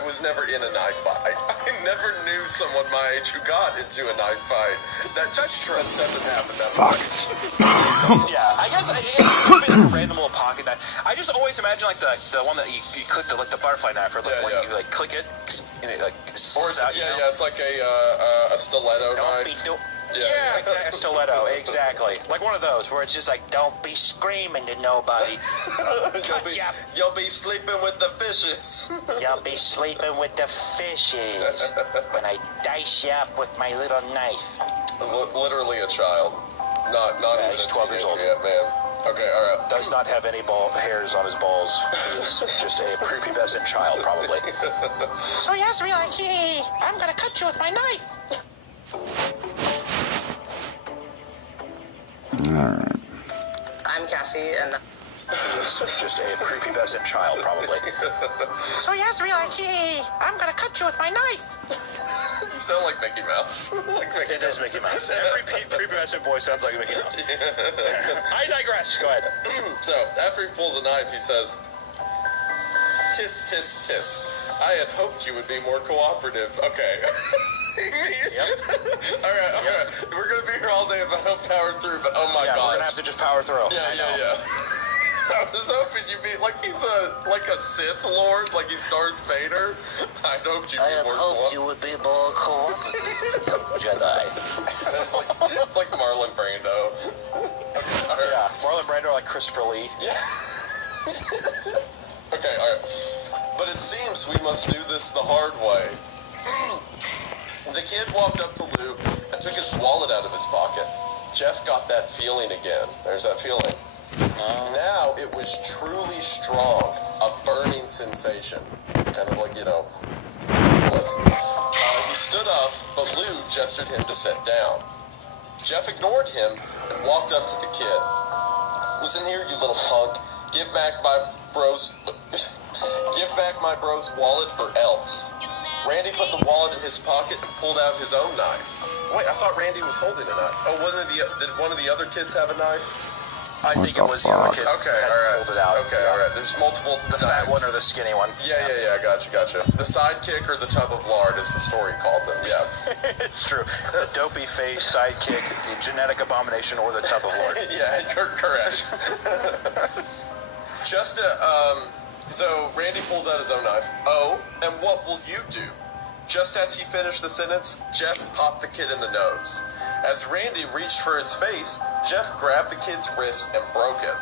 was never in a knife fight. I never knew someone my age who got into a knife fight. That's true. That doesn't happen that much. Yeah, I guess it's just been a random little pocket knife. I just always imagine like the one that you click the butterfly knife, or like when you like click it, and it like slides out. Yeah, it's like a stiletto knife. Yeah, exactly, a stiletto, exactly. Like one of those where it's just like, don't be screaming to nobody. You'll be sleeping with the fishes. You'll be sleeping with the fishes when I dice you up with my little knife. Literally a child. Not even he's 12 years old. Yet, man. Okay, all right. Does not have any hairs on his balls. He's just a prepubescent child, probably. So he has to be like, hey, I'm going to cut you with my knife. Alright. I'm Cassie, and He's just a prepubescent child, probably. So he has to be like, hey, I'm going to cut you with my knife. You sound like Mickey Mouse. It is Mickey Mouse. Every prepubescent boy sounds like Mickey Mouse. I digress. Go ahead. So, after he pulls a knife, he says, "Tis, tis, tis. I had hoped you would be more cooperative." Okay. Yep. All right. We're going to be here all day if I don't power through, but oh my god. We're going to have to just power through. Yeah. I was hoping you'd be like he's a Sith Lord, like he's Darth Vader. I hoped you'd be more cooperative. you would be more cooperative, Jedi. It's like Marlon Brando. Okay, all right. Yeah, Marlon Brando like Christopher Lee. Yeah. Okay, all right. But it seems we must do this the hard way. The kid walked up to Lou and took his wallet out of his pocket. Jeff got that feeling again. There's that feeling. Now it was truly strong, a burning sensation. Kind of like, he stood up, but Lou gestured him to sit down. Jeff ignored him and walked up to the kid. "Listen here, you little punk. Give back my bro's wallet or else." Randy put the wallet in his pocket and pulled out his own knife. Wait, I thought Randy was holding a knife. Oh, did one of the other kids have a knife? I think it was the other kid. Okay, all right. Pulled it out. Okay, all right. There's multiple. The fat one or the skinny one. Yeah. Gotcha. The sidekick or the tub of lard, as the story called them. Yeah. It's true. The dopey face sidekick, the genetic abomination, or the tub of lard. Yeah, correct. So Randy pulls out his own knife. "Oh, and what will you do?" Just as he finished the sentence, Jeff popped the kid in the nose. As Randy reached for his face, Jeff grabbed the kid's wrist and broke it.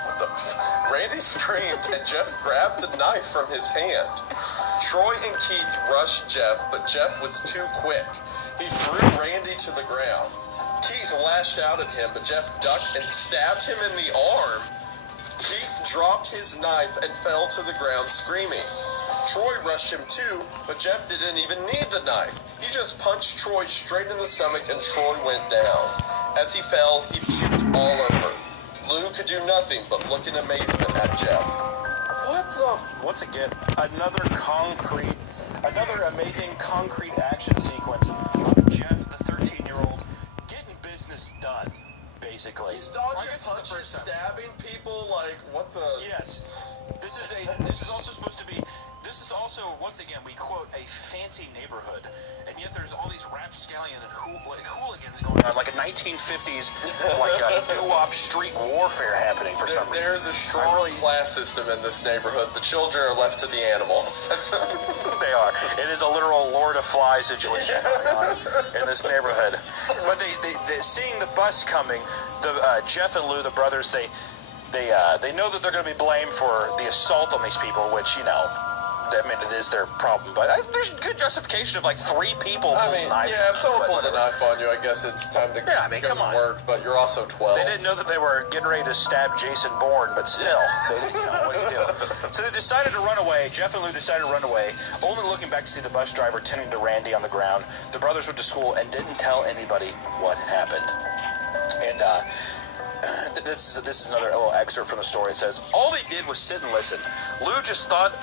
Randy screamed, and Jeff grabbed the knife from his hand. Troy and Keith rushed Jeff, but Jeff was too quick. He threw Randy to the ground. Keith lashed out at him, but Jeff ducked and stabbed him in the arm. Keith dropped his knife and fell to the ground screaming. Troy rushed him too, but Jeff didn't even need the knife. He just punched Troy straight in the stomach and Troy went down. As he fell, he puked all over. Lou could do nothing but look in amazement at Jeff. Once again, another amazing concrete action sequence of Jeff, the 13-year-old, getting business done, basically. He's dodging punches, stabbing people, like, what the... Yes. This is also supposed to be This is also, once again, we quote, a fancy neighborhood, and yet there's all these rapscallion and hooligans going on, like a 1950s, like a doo-wop street warfare happening for some reason. There's a strong class system in this neighborhood. The children are left to the animals. They are. It is a literal Lord of Flies situation going on in this neighborhood. But they seeing the bus coming, Jeff and Lou, the brothers, they know that they're going to be blamed for the assault on these people, which, you know, I mean, it is their problem, but there's good justification of like 3 people. I mean, yeah, if someone pulls a knife on you, I guess it's time to go to work, but you're also 12. They didn't know that they were getting ready to stab Jason Bourne, but still, they didn't know. What do you do? So they decided to run away. Jeff and Lou decided to run away, only looking back to see the bus driver tending to Randy on the ground. The brothers went to school and didn't tell anybody what happened. And, this is another little excerpt from the story. It says, all they did was sit and listen. Lou just thought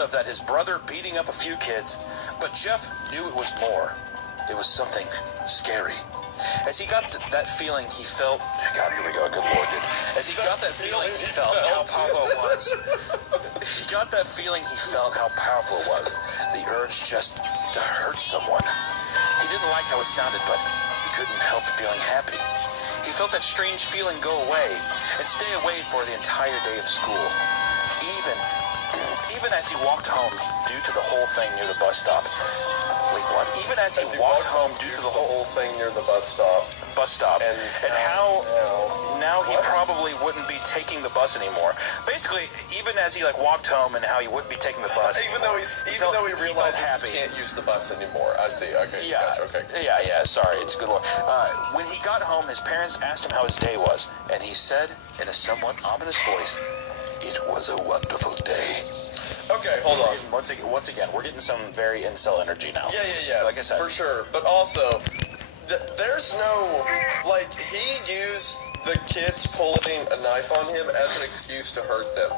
of that his brother beating up a few kids, but Jeff knew it was more. It was something scary. As he got that feeling, he felt... God, here we go. Good Lord, dude. As he got that feeling, he felt how powerful it was. He got that feeling, he felt how powerful it was. The urge just to hurt someone. He didn't like how it sounded, but he couldn't help feeling happy. He felt that strange feeling go away and stay away for the entire day of school. Even as he walked home due to the whole thing near the bus stop. Wait, what? Even as he walked home due to the whole thing near the bus stop. And how now he probably wouldn't be taking the bus anymore. Basically, even as he like walked home and how he wouldn't be taking the bus. Even though he realizes he can't use the bus anymore. I see. Okay. Yeah. Gotcha. Okay. Yeah. Sorry. It's good Lord. When he got home, his parents asked him how his day was, and he said in a somewhat ominous voice, "It was a wonderful day." Okay, hold on. Once again, we're getting some very incel energy now. Yeah. Like I said, for sure. But also, there's no he used the kids pulling a knife on him as an excuse to hurt them.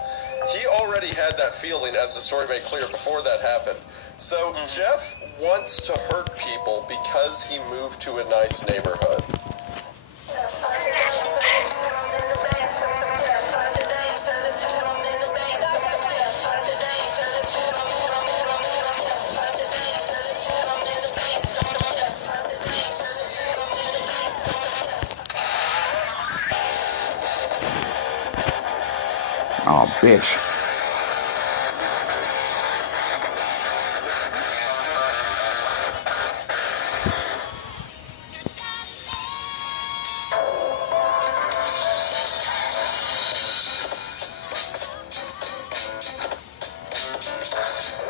He already had that feeling, as the story made clear, before that happened. So Jeff wants to hurt people because he moved to a nice neighborhood. Oh, bitch.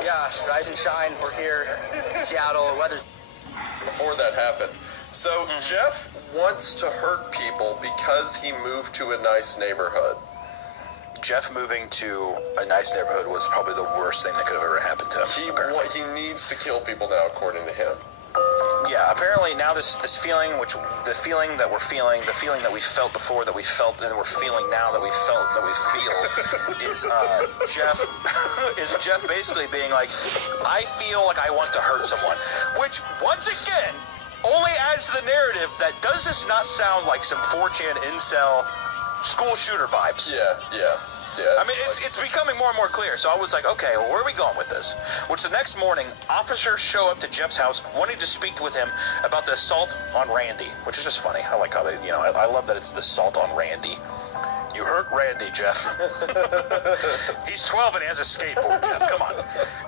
Yeah, rise and shine. We're here. Seattle, weather's... Before that happened. So Jeff wants to hurt people because he moved to a nice neighborhood. Jeff moving to a nice neighborhood was probably the worst thing that could have ever happened to him. He needs to kill people now, according to him. Yeah, apparently now this feeling, the feeling that we're feeling, the feeling that we felt before that we felt, and we're feeling now that we felt that we feel, is Jeff basically being like, I feel like I want to hurt someone, which once again only adds to the narrative that does this not sound like some 4chan incel school shooter vibes. Yeah. I mean, it's becoming more and more clear. So I was like, okay, well, where are we going with this? Which the next morning, officers show up to Jeff's house wanting to speak with him about the assault on Randy, which is just funny. I like how they, I love that it's the assault on Randy. You hurt Randy, Jeff. He's 12 and he has a skateboard, Jeff. Come on.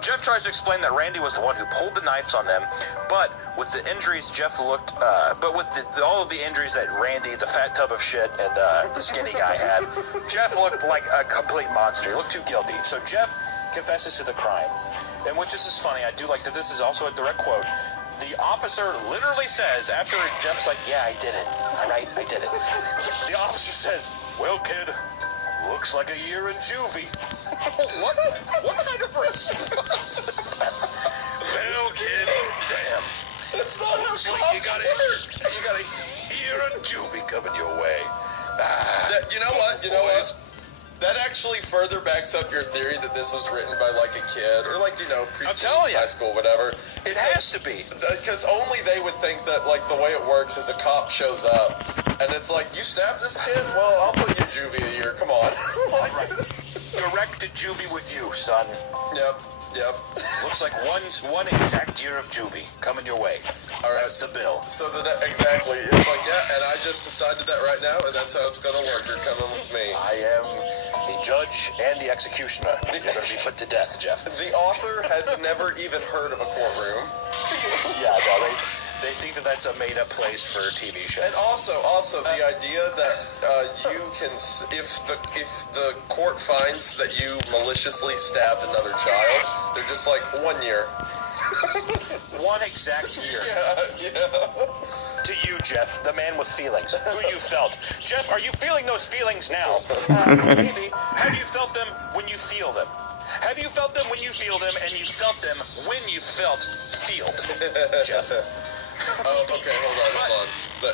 Jeff tries to explain that Randy was the one who pulled the knives on them, but with the injuries all of the injuries that Randy, the fat tub of shit, and the skinny guy had, Jeff looked like a complete monster. He looked too guilty. So Jeff confesses to the crime, and which is just funny. I do like that this is also a direct quote. The officer literally says, after Jeff's like, yeah, I did it. All right, I did it. The officer says, well, kid, looks like a year in juvie. What kind of response is that? Well, kid, damn. That's not how cops You got a year in juvie coming your way. You know what? That actually further backs up your theory that this was written by like a kid or like preteen, high school, whatever. It has to be, because only they would think that like the way it works is a cop shows up and it's like, you stabbed this kid. Well, I'll put you in juvie a year. Come on. Right. Direct to juvie with you, son. Yep. Looks like one exact year of juvie coming your way. All right. That's the bill. So exactly. It's like, yeah, and I just decided that right now, and that's how it's gonna work. You're coming with me. I am the judge and the executioner. You're going to be put to death, Jeff. The author has never even heard of a courtroom. Yeah, no, they think that that's a made-up place for TV shows. And also the idea that you can, if the court finds that you maliciously stabbed another child, they're just like 1 year. 1 exact year. Yeah. To you, Jeff, the man with feelings, who you felt. Jeff, are you feeling those feelings now? Maybe. Have you felt them when you feel them? Have you felt them when you feel them, and you felt them when you felt Jeff? Oh, okay, hold on.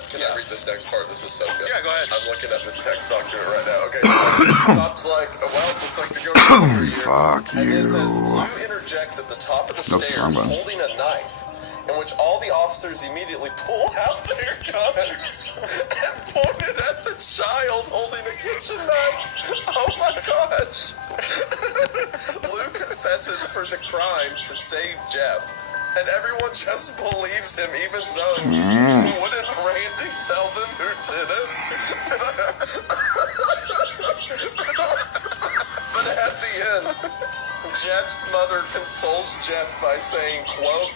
Can I read this next part? This is so good. Yeah, go ahead. I'm looking at this text document right now. Okay, so Pop's like, well, looks like you're going to be here. Fuck And you. it says, Lou interjects at the top of the stairs holding a knife, in which all the officers immediately pull out their guns and point it at the child holding a kitchen knife. Oh my gosh. Lou confesses for the crime to save Jeff. And everyone just believes him, even though wouldn't Randy tell them who did it? But at the end, Jeff's mother consoles Jeff by saying, quote,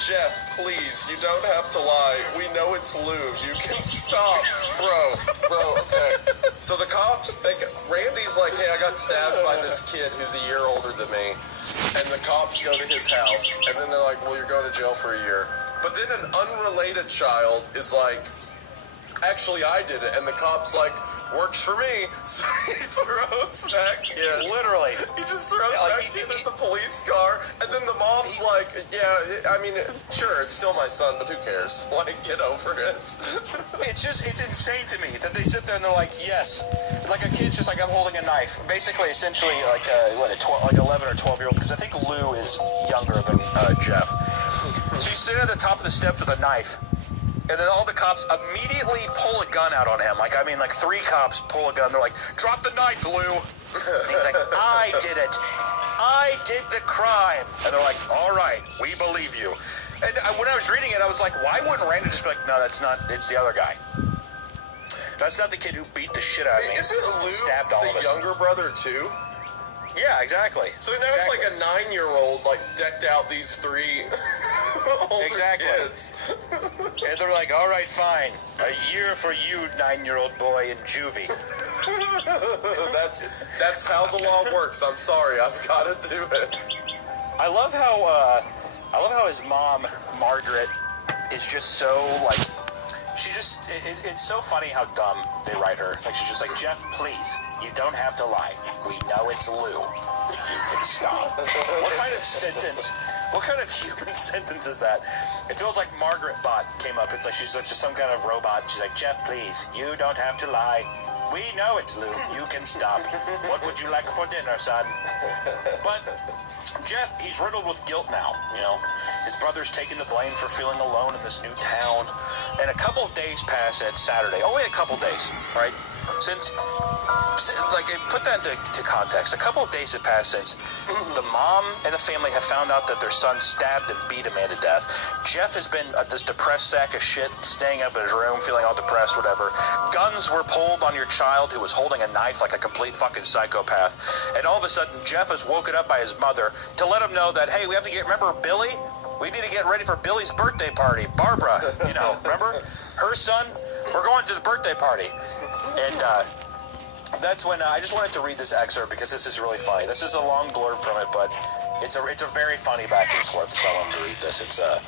Jeff, please, you don't have to lie. We know it's Lou. You can stop. Bro, okay. So the cops, Randy's like, hey, I got stabbed by this kid who's a year older than me. And the cops go to his house, and then they're like, well, you're going to jail for a year. But then an unrelated child is like, actually, I did it. And the cop's like, works for me. So he throws that kid. Literally. He just throws that kid in the police car. And then the mom's like, yeah, I mean, sure, it's still my son, but who cares? Like, get over it. It's insane to me that they sit there and they're like, yes. Like a kid's just like, I'm holding a knife. Basically, essentially, like, 11 or 12-year-old, because I think Lou is younger than Jeff. So he's sitting at the top of the steps with a knife. And then all the cops immediately pull a gun out on him. Like 3 cops pull a gun. They're like, drop the knife, Lou. And he's like, I did it. I did the crime. And they're like, all right, we believe you. And when I was reading it, I was like, why wouldn't Randy just be like, no, that's not, it's the other guy. That's not the kid who beat the shit out of me. Isn't Lou stabbed all of the us. younger brother, too? Yeah, exactly. So now it's like a 9-year-old, like, decked out these 3 older kids. And they're like, all right, fine. A year for you, 9-year-old boy in juvie. That's how the law works. I'm sorry. I've got to do it. I love how his mom, Margaret, is just so, like, it's so funny how dumb they write her. Like, she's just like, Jeff, please, you don't have to lie. We know it's Lou. You can stop. What kind of sentence? What kind of human sentence is that? It feels like Margaret Bot came up. It's like she's just some kind of robot. She's like, Jeff, please, you don't have to lie. We know it's Lou. You can stop. What would you like for dinner, son? But Jeff, he's riddled with guilt now, you know. His brother's taking the blame for feeling alone in this new town. And a couple of days pass, and it's Saturday. Only a couple days, right? Since, like, put that into context. A couple of days have passed since the mom and the family have found out that their son stabbed and beat a man to death. Jeff has been this depressed sack of shit, staying up in his room, feeling all depressed, whatever. Guns were pulled on your child who was holding a knife like a complete fucking psychopath. And all of a sudden, Jeff is woken up by his mother to let him know that, hey, we have to remember Billy? We need to get ready for Billy's birthday party. Barbara, you know, remember? Her son? We're going to the birthday party. And that's when I just wanted to read this excerpt because this is really funny. This is a long blurb from it, but it's a very funny back and forth, so I wanted to read this. It's Now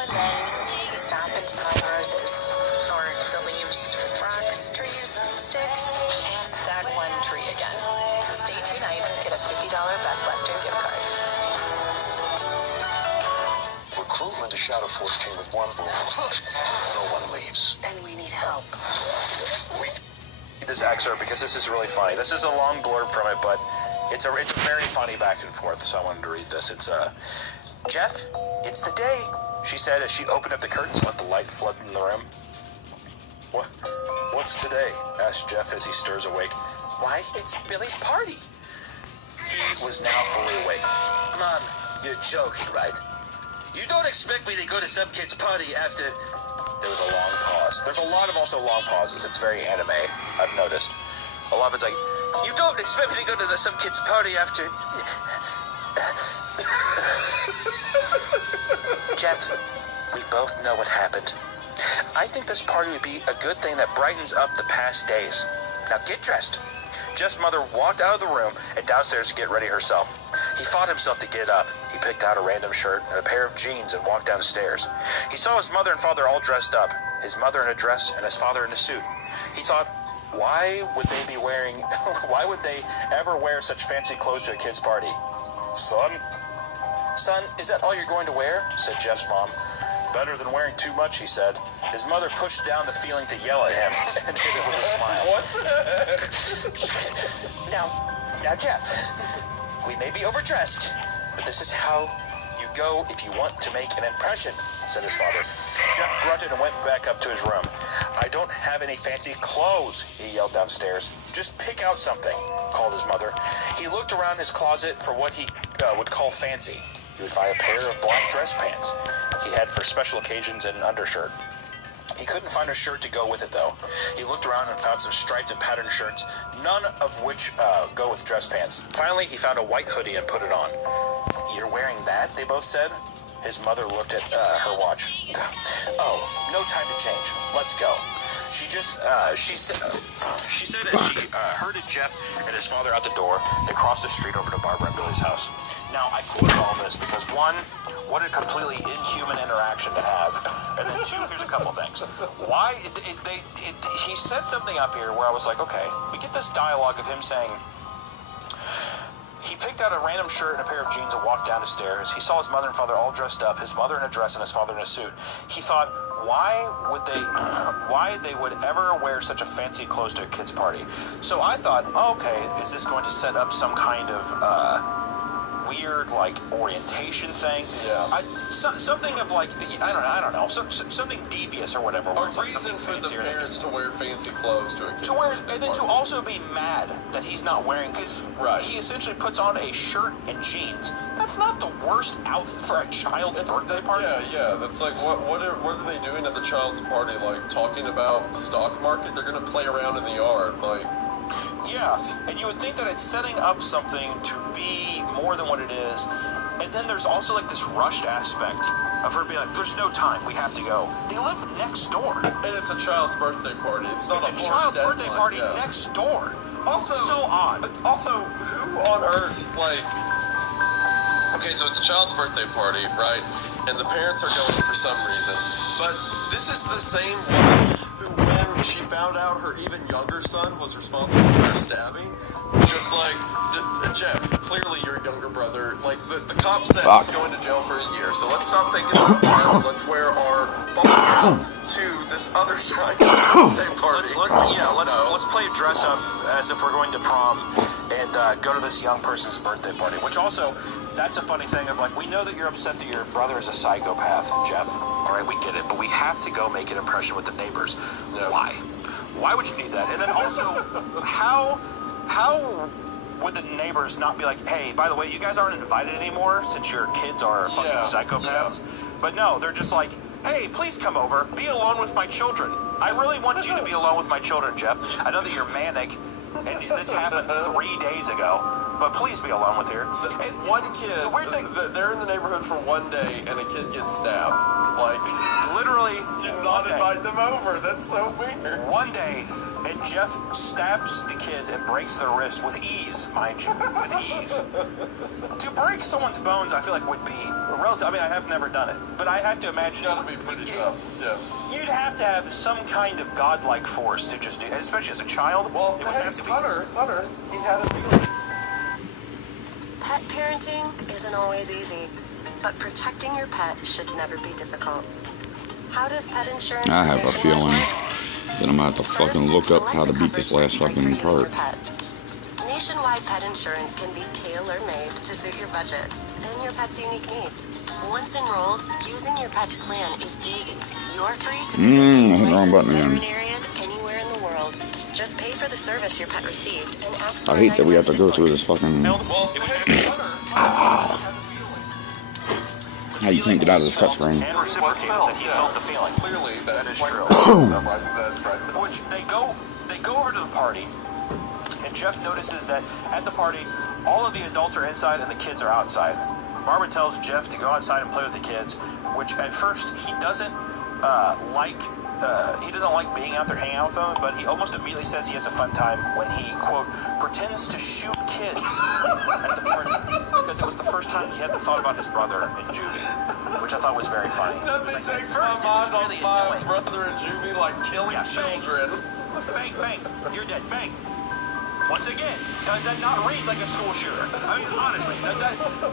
and then, you need to stop and smell roses. Or the leaves, rocks, trees, sticks, and that one tree again. Stay 2 nights, get a $50 Best Western gift card. recruitment to Shadow Force came with one rule. No one leaves. Then we need help. This excerpt because this is really funny. This is a long blurb from it, but it's a very funny back and forth, so I wanted to read this. It's Jeff, it's the day, she said as she opened up the curtains and let the light flood in the room. What's today? Asked Jeff as he stirs awake. Why, it's Billy's party. He was now fully awake. Mom, you're joking, right? You don't expect me to go to some kid's party after... There was a long pause. There's a lot of also long pauses. It's very anime, I've noticed. A lot of it's like, you don't expect me to go to some kid's party after... Jeff, we both know what happened. I think this party would be a good thing that brightens up the past days. Now get dressed. Jeff's mother walked out of the room and downstairs to get ready herself. He fought himself to get up. He picked out a random shirt and a pair of jeans and walked down the stairs. He saw his mother and father all dressed up, his mother in a dress and his father in a suit. He thought, why would they ever wear such fancy clothes to a kid's party? Son, is that all you're going to wear? Said Jeff's mom. Better than wearing too much, he said. His mother pushed down the feeling to yell at him and hit it with a smile. What the heck? Now, Jeff, we may be overdressed, but this is how you go if you want to make an impression, said his father. Jeff grunted and went back up to his room. I don't have any fancy clothes, he yelled downstairs. Just pick out something, called his mother. He looked around his closet for what he would call fancy. He would find a pair of black dress pants he had for special occasions and an undershirt. He couldn't find a shirt to go with it, though. He looked around and found some striped and patterned shirts, none of which go with dress pants. Finally, he found a white hoodie and put it on. You're wearing that? They both said. His mother looked at her watch. Oh, no time to change. Let's go. She said as she herded Jeff and his father out the door, they crossed the street over to Barbara and Billy's house. Now, I quote all this because, one, what a completely inhuman interaction to have, and then two, here's a couple things. He said something up here where I was like, okay, we get this dialogue of him saying, he picked out a random shirt and a pair of jeans and walked down the stairs. He saw his mother and father all dressed up, his mother in a dress and his father in a suit. He thought, why they would ever wear such a fancy clothes to a kid's party? So I thought, okay, is this going to set up some kind of weird like orientation thing? Yeah. Something of like I don't know, something devious or whatever. A reason for the parents to wear fancy clothes to a kid's party. And then to also be mad that he's not wearing, because he essentially puts on a shirt and jeans. That's not the worst outfit for a child's birthday party. Yeah. That's like, what are they doing at the child's party? Like, talking about the stock market? They're going to play around in the yard, like... Yeah, and you would think that it's setting up something to be more than what it is. And then there's also like this rushed aspect of her being like, there's no time, we have to go. They live next door. And it's a child's birthday party. It's not a child's birthday party next door. Also, so odd. Also, who on earth, like... Okay, so it's a child's birthday party, right? And the parents are going for some reason. But this is the same woman who, when she found out her even younger son was responsible for her stabbing, was just like, Jeff, clearly your younger brother, like, the cop said he's going to jail for a year, so let's stop thinking about that and let's wear our ball to this other child's birthday party. Let's play dress up as if we're going to prom and go to this young person's birthday party, which also... That's a funny thing of like, we know that you're upset that your brother is a psychopath, Jeff. All right, we get it, but we have to go make an impression with the neighbors. Yeah. Why? Why would you need that? And then also, how would the neighbors not be like, hey, by the way, you guys aren't invited anymore since your kids are fucking psychopaths? Yeah. But no, they're just like, hey, please come over. Be alone with my children. I really want you to be alone with my children, Jeff. I know that you're manic, and this happened 3 days ago. But please be alone with her. And one kid, the weird thing, they're in the neighborhood for one day and a kid gets stabbed. Like, literally, do not invite them over. That's so weird. One day, and Jeff stabs the kids and breaks their wrist with ease, mind you, with ease. To break someone's bones, I feel like would be relative. I mean, I have never done it, but I have to imagine. It's got to be pretty tough. Yeah. You'd have to have some kind of godlike force to just do, especially as a child. Well, it would have to be. Hunter, he had a feeling. Pet parenting isn't always easy, but protecting your pet should never be difficult. How does pet insurance... I have a feeling that I'm going to have to fucking look up how to beat this last fucking part. Nationwide pet insurance can be tailor-made to suit your budget and your pet's unique needs. Once enrolled, using your pet's plan is easy. You're free to visit any licensed veterinarian anywhere in the world. Just pay for the service your pet received and ask for I hate that we have to go through this fucking... Well, How you can't get out of this cutscene. and reciprocated that he felt the feeling. Clearly, That is true. Which they go over to the party, and Jeff notices that at the party, all of the adults are inside and the kids are outside. Barbara tells Jeff to go outside and play with the kids, which at first he doesn't like. He doesn't like being out there hanging out with them, but he almost immediately says he has a fun time when he, quote, pretends to shoot kids at the party, because it was the first time he hadn't thought about his brother in juvie, which I thought was very funny. Nothing Like, takes at my first it mind was off really my annoying. brother in juvie like killing children. Bang, bang, you're dead, bang. Once again, does that not read like a school shooter? I mean, honestly,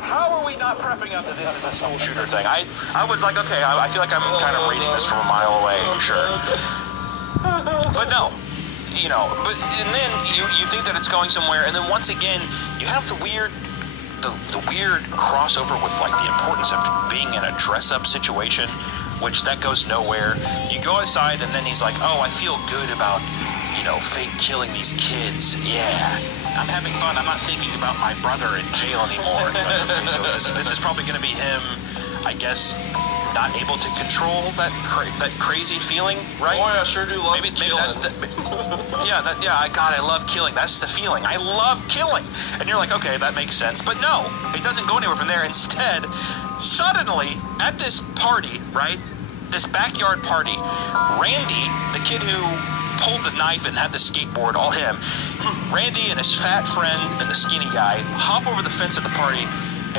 how are we not prepping up that this is a school shooter thing? I was like, okay, I feel like I'm kind of reading this from a mile away, sure. But no, and then you think that it's going somewhere, and then once again, you have the weird crossover with like the importance of being in a dress-up situation, which that goes nowhere. You go outside, and then he's like, oh, I feel good about fake killing these kids. Yeah, I'm having fun. I'm not thinking about my brother in jail anymore. So this is probably going to be him, I guess, not able to control that crazy feeling, right? Boy, I sure do love maybe killing. that's I love killing. That's the feeling. I love killing. And you're like, okay, that makes sense. But no, it doesn't go anywhere from there. Instead, suddenly, at this party, right, this backyard party, Randy, the kid who pulled the knife and had the skateboard, all him, Randy and his fat friend and the skinny guy hop over the fence at the party,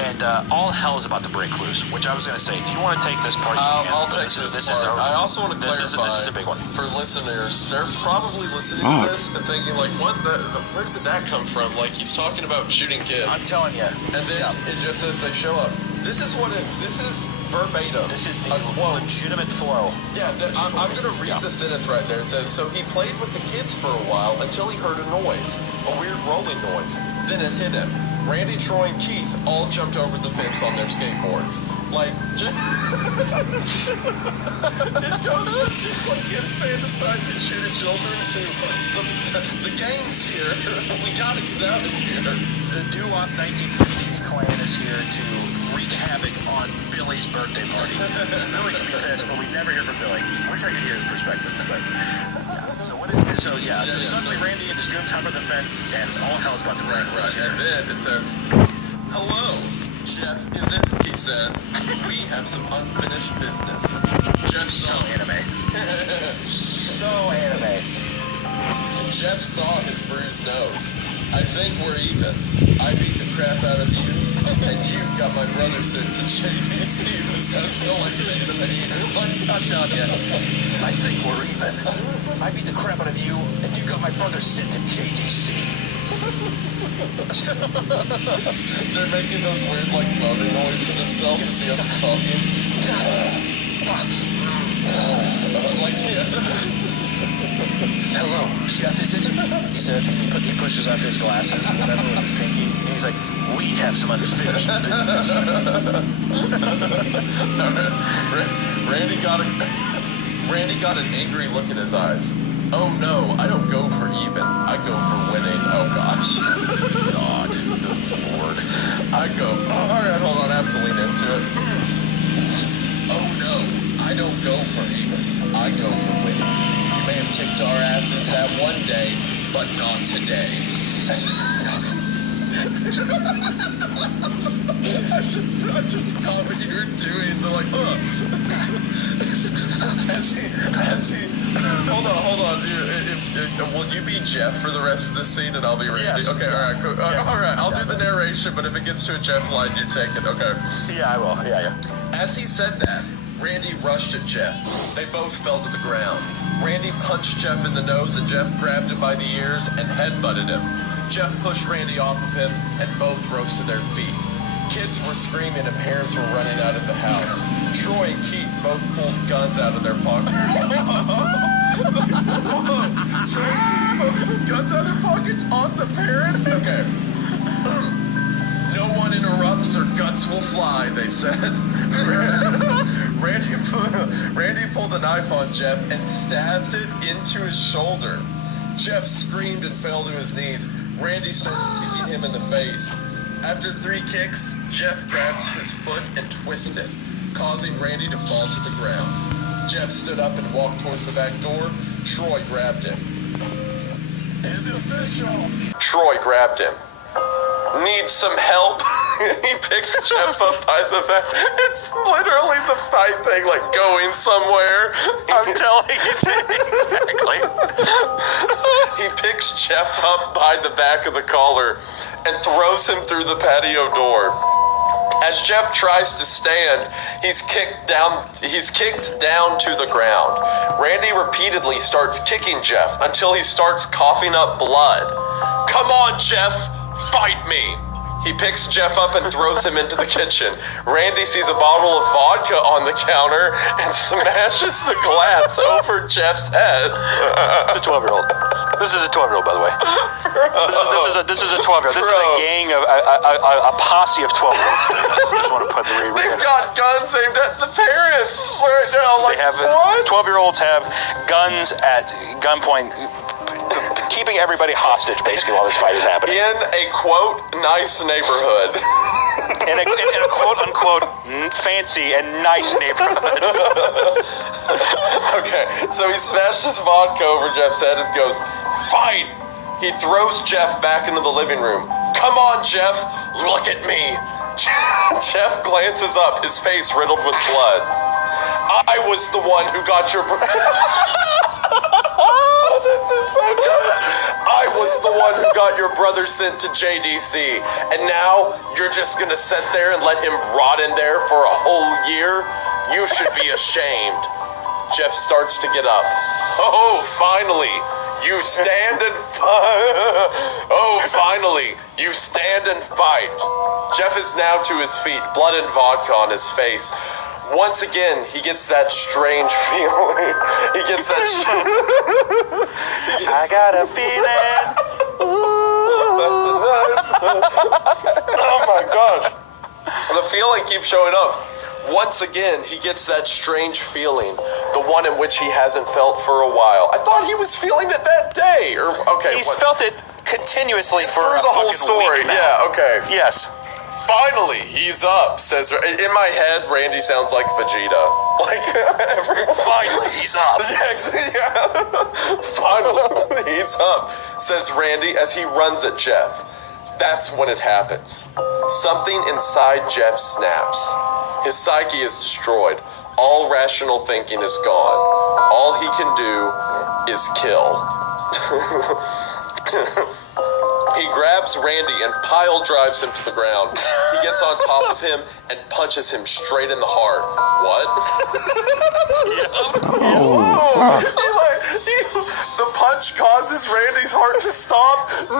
and all hell is about to break loose. Which I was going to say, if you want to take this part, you can. I'll take this part. I also want to clarify. This is a big one for listeners. They're probably listening to this and thinking like, "What? Where did that come from?" Like he's talking about shooting kids. I'm telling you. And then it just says they show up. This is verbatim. This is the legitimate flow. Yeah, I'm going to read the sentence right there. It says, so he played with the kids for a while until he heard a noise, a weird rolling noise. Then it hit him. Randy, Troy, and Keith all jumped over the fence on their skateboards. Like, it goes from just like him fantasizing shooting children to the game's here. We gotta get out of here. The doo-wop 1950s clan is here to wreak havoc on Billy's birthday party. Billy should be pissed, but we never hear from Billy. Wish I could hear his perspective, but so suddenly Randy and his goons hop over the fence, and all hell's about to break loose here. And then it says, hello, Jeff, is it? He said, we have some unfinished business. Jeff So anime. So anime. Jeff saw his bruised nose. I think we're even. I beat the crap out of you, and you got my brother sent to JDC. This does feel like an anime. I'm telling you. I think we're even. I beat the crap out of you, and you got my brother sent to JDC. They're making those weird, like, moaning noises to themselves as the other's talking. Hello, Jeff, is it? He said. He pushes up his glasses and whatever with his pinky, and he's like, we have some unfinished business. Randy got an angry look in his eyes. Oh no, I don't go for even. I go for winning. Oh gosh. God, good Lord. I go, alright, hold on, I have to lean into it. Oh no, I don't go for even. I go for winning. You may have kicked our asses that one day, but not today. I just caught what you were doing. They're like, As he, hold on, dude. Will you be Jeff for the rest of the scene and I'll be Randy? Yes. Okay, alright, cool. Alright, I'll do the narration, but if it gets to a Jeff line, you take it, okay? Yeah, I will. Yeah. As he said that, Randy rushed at Jeff. They both fell to the ground. Randy punched Jeff in the nose and Jeff grabbed him by the ears and headbutted him. Jeff pushed Randy off of him and both rose to their feet. Kids were screaming and parents were running out of the house. Troy and Keith both pulled guns out of their pockets. Troy and Keith both pulled guns out of their pockets on the parents? Okay. No one interrupts or guts will fly, they said. Randy pulled a knife on Jeff and stabbed it into his shoulder. Jeff screamed and fell to his knees. Randy started kicking him in the face. After 3 kicks, Jeff grabs his foot and twists it, causing Randy to fall to the ground. Jeff stood up and walked towards the back door. Troy grabbed him. It's official. Troy grabbed him. Need some help? He picks Jeff up by the back. It's literally the fight thing, like going somewhere. I'm telling you, exactly. He picks Jeff up by the back of the collar and throws him through the patio door. As Jeff tries to stand, he's kicked down to the ground. Randy repeatedly starts kicking Jeff until he starts coughing up blood. Come on, Jeff, fight me. He picks Jeff up and throws him into the kitchen. Randy sees a bottle of vodka on the counter and smashes the glass over Jeff's head. It's a 12-year-old. This is a 12-year-old, by the way. This is a 12-year-old. This is a gang of a posse of 12-year-olds. I just want to put the They've got guns aimed at the parents right now. Like, they have what? 12-year-olds have guns at gunpoint, keeping everybody hostage basically while this fight is happening. In a quote nice neighborhood. in a quote unquote fancy and nice neighborhood. Okay, so he smashes vodka over Jeff's head and goes, fight! He throws Jeff back into the living room. Come on, Jeff, look at me. Jeff glances up, his face riddled with blood. I was the one who got your This is so good. I was the one who got your brother sent to JDC, and now you're just gonna sit there and let him rot in there for a whole year? You should be ashamed. Jeff starts to get up. Oh, finally, you stand and fight. Oh, finally, you stand and fight. Jeff is now to his feet, blood and vodka on his face. Once again, he gets that strange feeling. He gets that. I got a feeling. Oh my gosh. The feeling keeps showing up. Once again, he gets that strange feeling, the one in which he hasn't felt for a while. I thought he was feeling it that day. Or okay, He's felt it continuously for through the whole story. Week now. Yeah, okay. Yes. Finally, he's up, says... In my head, Randy sounds like Vegeta. Like, Finally, he's up. Yeah. Finally, he's up, says Randy as he runs at Jeff. That's when it happens. Something inside Jeff snaps. His psyche is destroyed. All rational thinking is gone. All he can do is kill. He grabs Randy and pile drives him to the ground. He gets on top of him and punches him straight in the heart. What? The punch causes Randy's heart to stop? No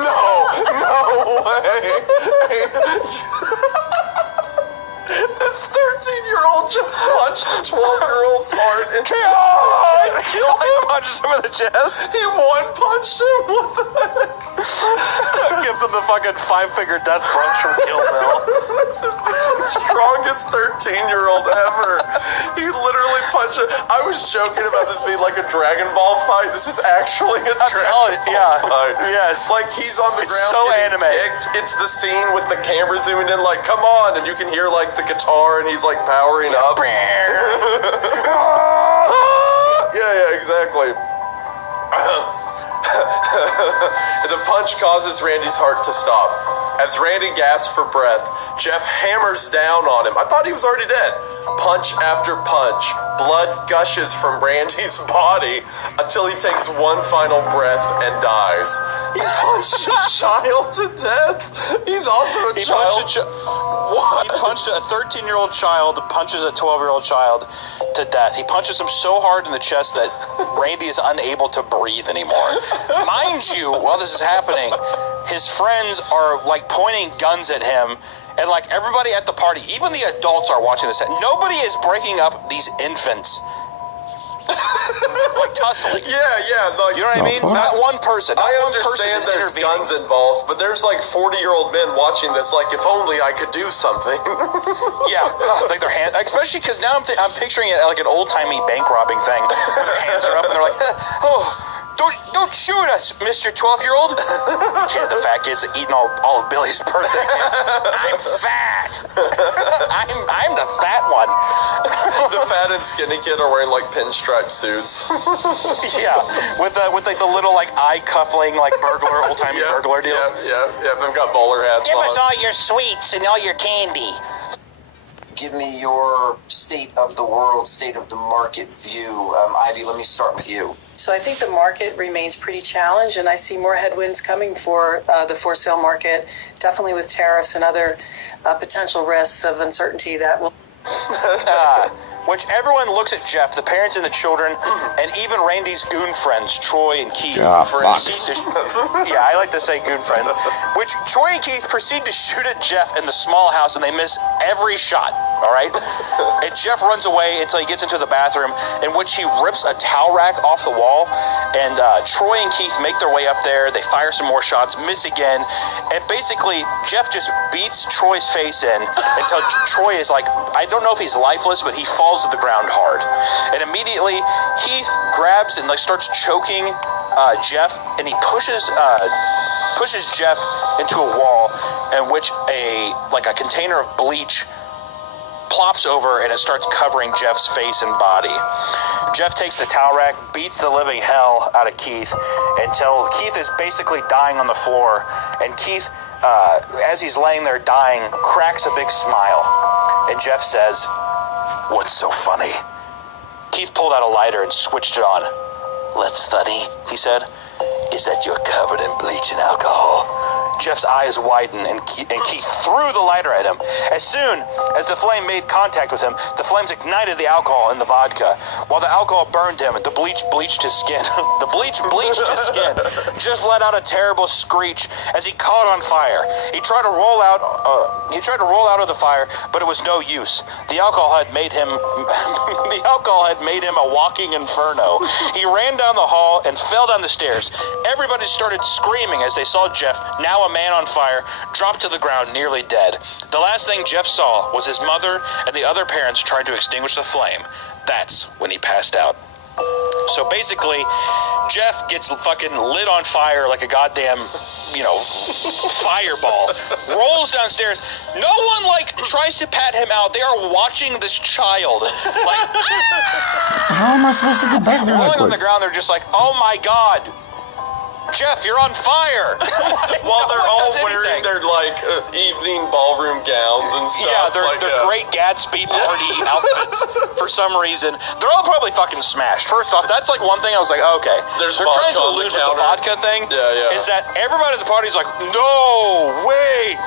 way. This 13-year-old just punched a 12-year-old's heart and killed him. Punches him in the chest. He one-punched him? What the heck? Gives him the fucking 5-finger death punch from Kill Bill. This is the strongest 13-year-old ever. He literally punched him. I was joking about this being like a Dragon Ball fight. This is actually a Dragon Ball fight. Yes. Like, he's on the ground so getting anime. kicked. It's the scene with the camera zooming in, like, come on, and you can hear, like, the guitar, and he's, like, powering up. Yeah, exactly. The punch causes Randy's heart to stop. As Randy gasps for breath, Jeff hammers down on him. I thought he was already dead. Punch after punch. Blood gushes from Randy's body until he takes one final breath and dies. He punched a child to death. He's also a child. What? He punched a 13-year-old child, punches a 12-year-old child to death. He punches him so hard in the chest that Randy is unable to breathe anymore. Mind you, while this is happening, his friends are like pointing guns at him, and like everybody at the party, even the adults are watching this. Nobody is breaking up these infants. Like tussling. Yeah. Like, you know what I mean? Fuck? Not one person. I understand there's guns involved, but there's like 40-year-old men watching this. Like, if only I could do something. Yeah, like their hands, especially because now I'm picturing it like an old-timey bank robbing thing. Their hands are up and they're like, oh, Don't shoot us, Mr. 12-year-old. Kid, the fat kid's eating all of Billy's birthday. I'm fat. I'm the fat one. The fat and skinny kid are wearing like pinstripe suits. Yeah, with like the little like eye cuffling like burglar, old timey burglar deals. Yeah. They've got bowler hats. Give on. us all your sweets and all your candy. Give me your state of the world, state of the market view. Ivy, let me start with you. So I think the market remains pretty challenged, and I see more headwinds coming for the for-sale market, definitely with tariffs and other potential risks of uncertainty that will... Which everyone looks at Jeff, the parents and the children, and even Randy's goon friends, Troy and Keith. Yeah, I like to say goon friend. Which Troy and Keith proceed to shoot at Jeff in the small house, and they miss every shot. All right? And Jeff runs away until he gets into the bathroom, in which he rips a towel rack off the wall. And Troy and Keith make their way up there. They fire some more shots, miss again. And basically, Jeff just beats Troy's face in until Troy is like, I don't know if he's lifeless, but he falls to the ground hard. And immediately, Heath grabs and like starts choking Jeff, and he pushes Jeff into a wall, in which a container of bleach plops over, and it starts covering Jeff's face and body. Jeff takes the towel rack, beats the living hell out of Keith until Keith is basically dying on the floor, and Keith, as he's laying there dying, cracks a big smile, and Jeff says, "What's so funny?" Keith pulled out a lighter and switched it on. "What's funny," he said, "is that you're covered in bleach and alcohol." Jeff's eyes widened, and Keith threw the lighter at him. As soon as the flame made contact with him, the flames ignited the alcohol in the vodka. While the alcohol burned him, the bleach bleached his skin. The bleach bleached his skin. Jeff let out a terrible screech as he caught on fire. He tried to roll out of the fire, but it was no use. The alcohol had made him a walking inferno. He ran down the hall and fell down the stairs. Everybody started screaming as they saw Jeff, now a man on fire, dropped to the ground nearly dead. The last thing Jeff saw was his mother and the other parents trying to extinguish the flame. That's when he passed out. So basically, Jeff gets fucking lit on fire like a goddamn, fireball. Rolls downstairs. No one, tries to pat him out. They are watching this child. How am I supposed to get back there? Rolling on the ground, they're just like, oh my God. Jeff, you're on fire! While they're all wearing their evening ballroom gowns and stuff. Yeah, they're Great Gatsby party outfits for some reason. They're all probably fucking smashed. First off, that's one thing I was like, okay. They're trying to allude with the vodka thing. Yeah. Is that everybody at the party's like, no way!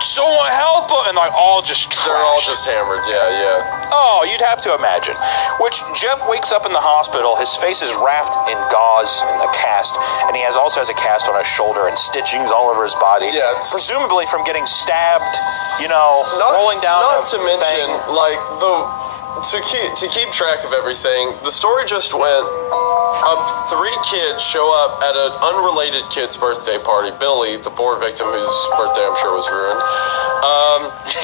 Someone help them! And all just trashed. They're all just hammered, yeah. Oh, you'd have to imagine. Which Jeff wakes up in the hospital. His face is wrapped in gauze and a cast, and he also has a cast on his shoulder and stitchings all over his body. Yeah, presumably from getting stabbed. Rolling down. Not to mention, to keep track of everything. The story just went up. 3 kids show up at an unrelated kid's birthday party. Billy, the poor victim whose birthday I'm sure was ruined.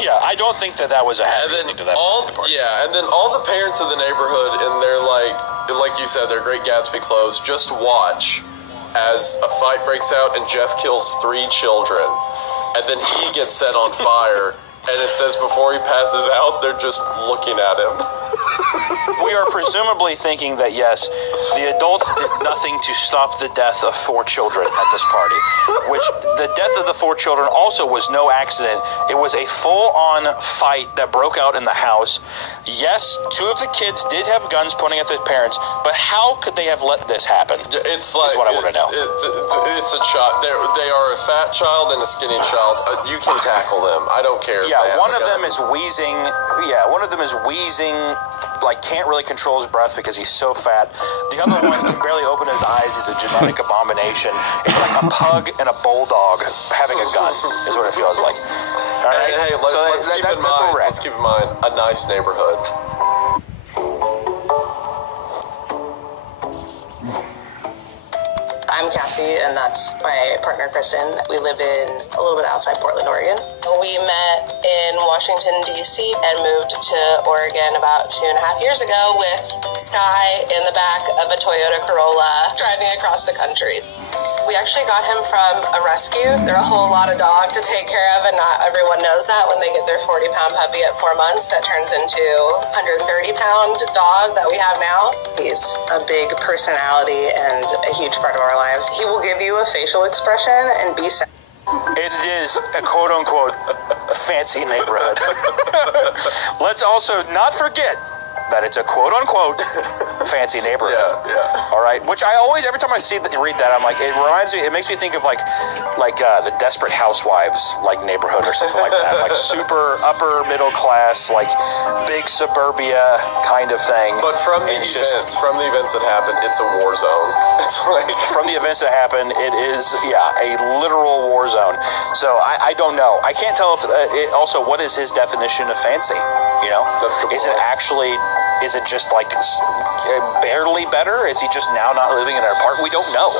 Yeah, I don't think that was a happy thing to that party. Yeah, and then all the parents of the neighborhood in their like you said, their Great Gatsby clothes just watch as a fight breaks out and Jeff kills 3 children, and then he gets set on fire. And it says before he passes out, they're just looking at him. We are presumably thinking that, yes, the adults did nothing to stop the death of 4 children at this party. Which, the death of the 4 children also was no accident. It was a full-on fight that broke out in the house. Yes, 2 of the kids did have guns pointing at their parents, but how could they have let this happen? It's what I want to know. It's a child. They are a fat child and a skinny child. You can tackle them. I don't care. Yeah, one of them is wheezing. Yeah, one of them is wheezing, can't really control his breath because he's so fat. The other one can barely open his eyes. He's a genetic abomination. It's like a pug and a bulldog having a gun, is what it feels like. All right? Hey, let's keep in mind, a nice neighborhood. I'm Cassie, and that's my partner, Kristen. We live in a little bit outside Portland, Oregon. We met in Washington, D.C. and moved to Oregon about 2.5 years ago with Sky in the back of a Toyota Corolla driving across the country. We actually got him from a rescue. They're a whole lot of dog to take care of, and not everyone knows that when they get their 40-pound puppy at 4 months. That turns into a 130-pound dog that we have now. He's a big personality and a huge part of our lives. He will give you a facial expression and be sad. It is a quote-unquote fancy neighborhood. Let's also not forget that it's a quote-unquote fancy neighborhood. Yeah. All right, which I always, every time I read that, I'm like, it makes me think of like the Desperate Housewives like neighborhood or something like that, like super upper middle class, like big suburbia kind of thing. But from the events that happen, it's a war zone. It's like from the events that happen, it is a literal war zone. So I don't know. I can't tell if also what is his definition of fancy. You know, that's good. Is it just like barely better? Is he just now not living in an apartment? We don't know.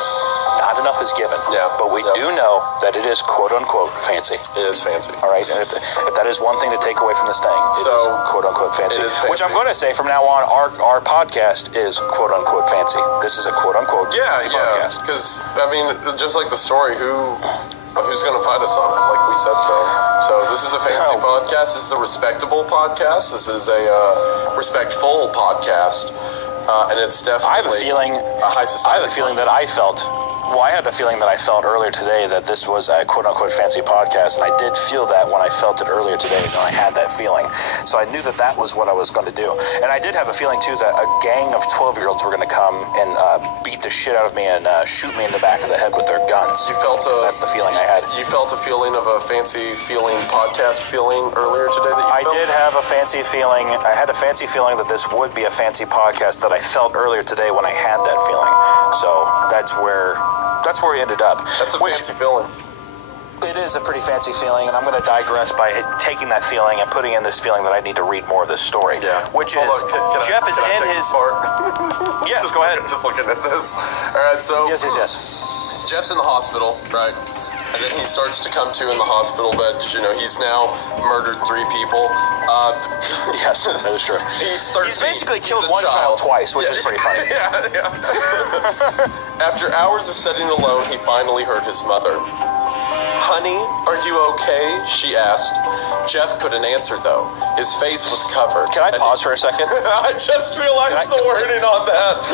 Not enough is given. Yeah. But we do know that it is quote unquote fancy. It is fancy. All right. And if that is one thing to take away from this thing, it is quote unquote fancy. It is fancy. Which I'm going to say from now on, our podcast is quote unquote fancy. This is a quote unquote fancy podcast. Because I mean, just like the story, who's going to fight us on it? Like we said so. So this is a fancy podcast. This is a respectable podcast. This is a respectful podcast. And it's definitely I have a feeling that I felt. Well, I had a feeling that I felt earlier today that this was a quote-unquote fancy podcast, and I did feel that when I felt it earlier today, and I had that feeling. So I knew that was what I was going to do. And I did have a feeling, too, that a gang of 12-year-olds were going to come and beat the shit out of me and shoot me in the back of the head with their guns. That's the feeling I had. You felt a feeling of a fancy feeling, podcast feeling earlier today that you felt? I did have a fancy feeling. I had a fancy feeling that this would be a fancy podcast that I felt earlier today when I had that feeling. So that's where we ended up. That's a fancy feeling. It is a pretty fancy feeling, and I'm going to digress by taking that feeling and putting in this feeling that I need to read more of this story. Yeah. Which is, Jeff is in his... Yes, go ahead. Just looking at this. All right, so... Yes. Jeff's in the hospital, right? And then he starts to come to in the hospital bed because, he's now murdered 3 people. Yes, that is true. He's 13. He's basically killed one child twice, which is pretty funny. Yeah. After hours of sitting alone, he finally heard his mother. "Honey, are you okay?" she asked. Jeff couldn't answer, though. His face was covered. Can I pause for a second? I just realized the wording on that.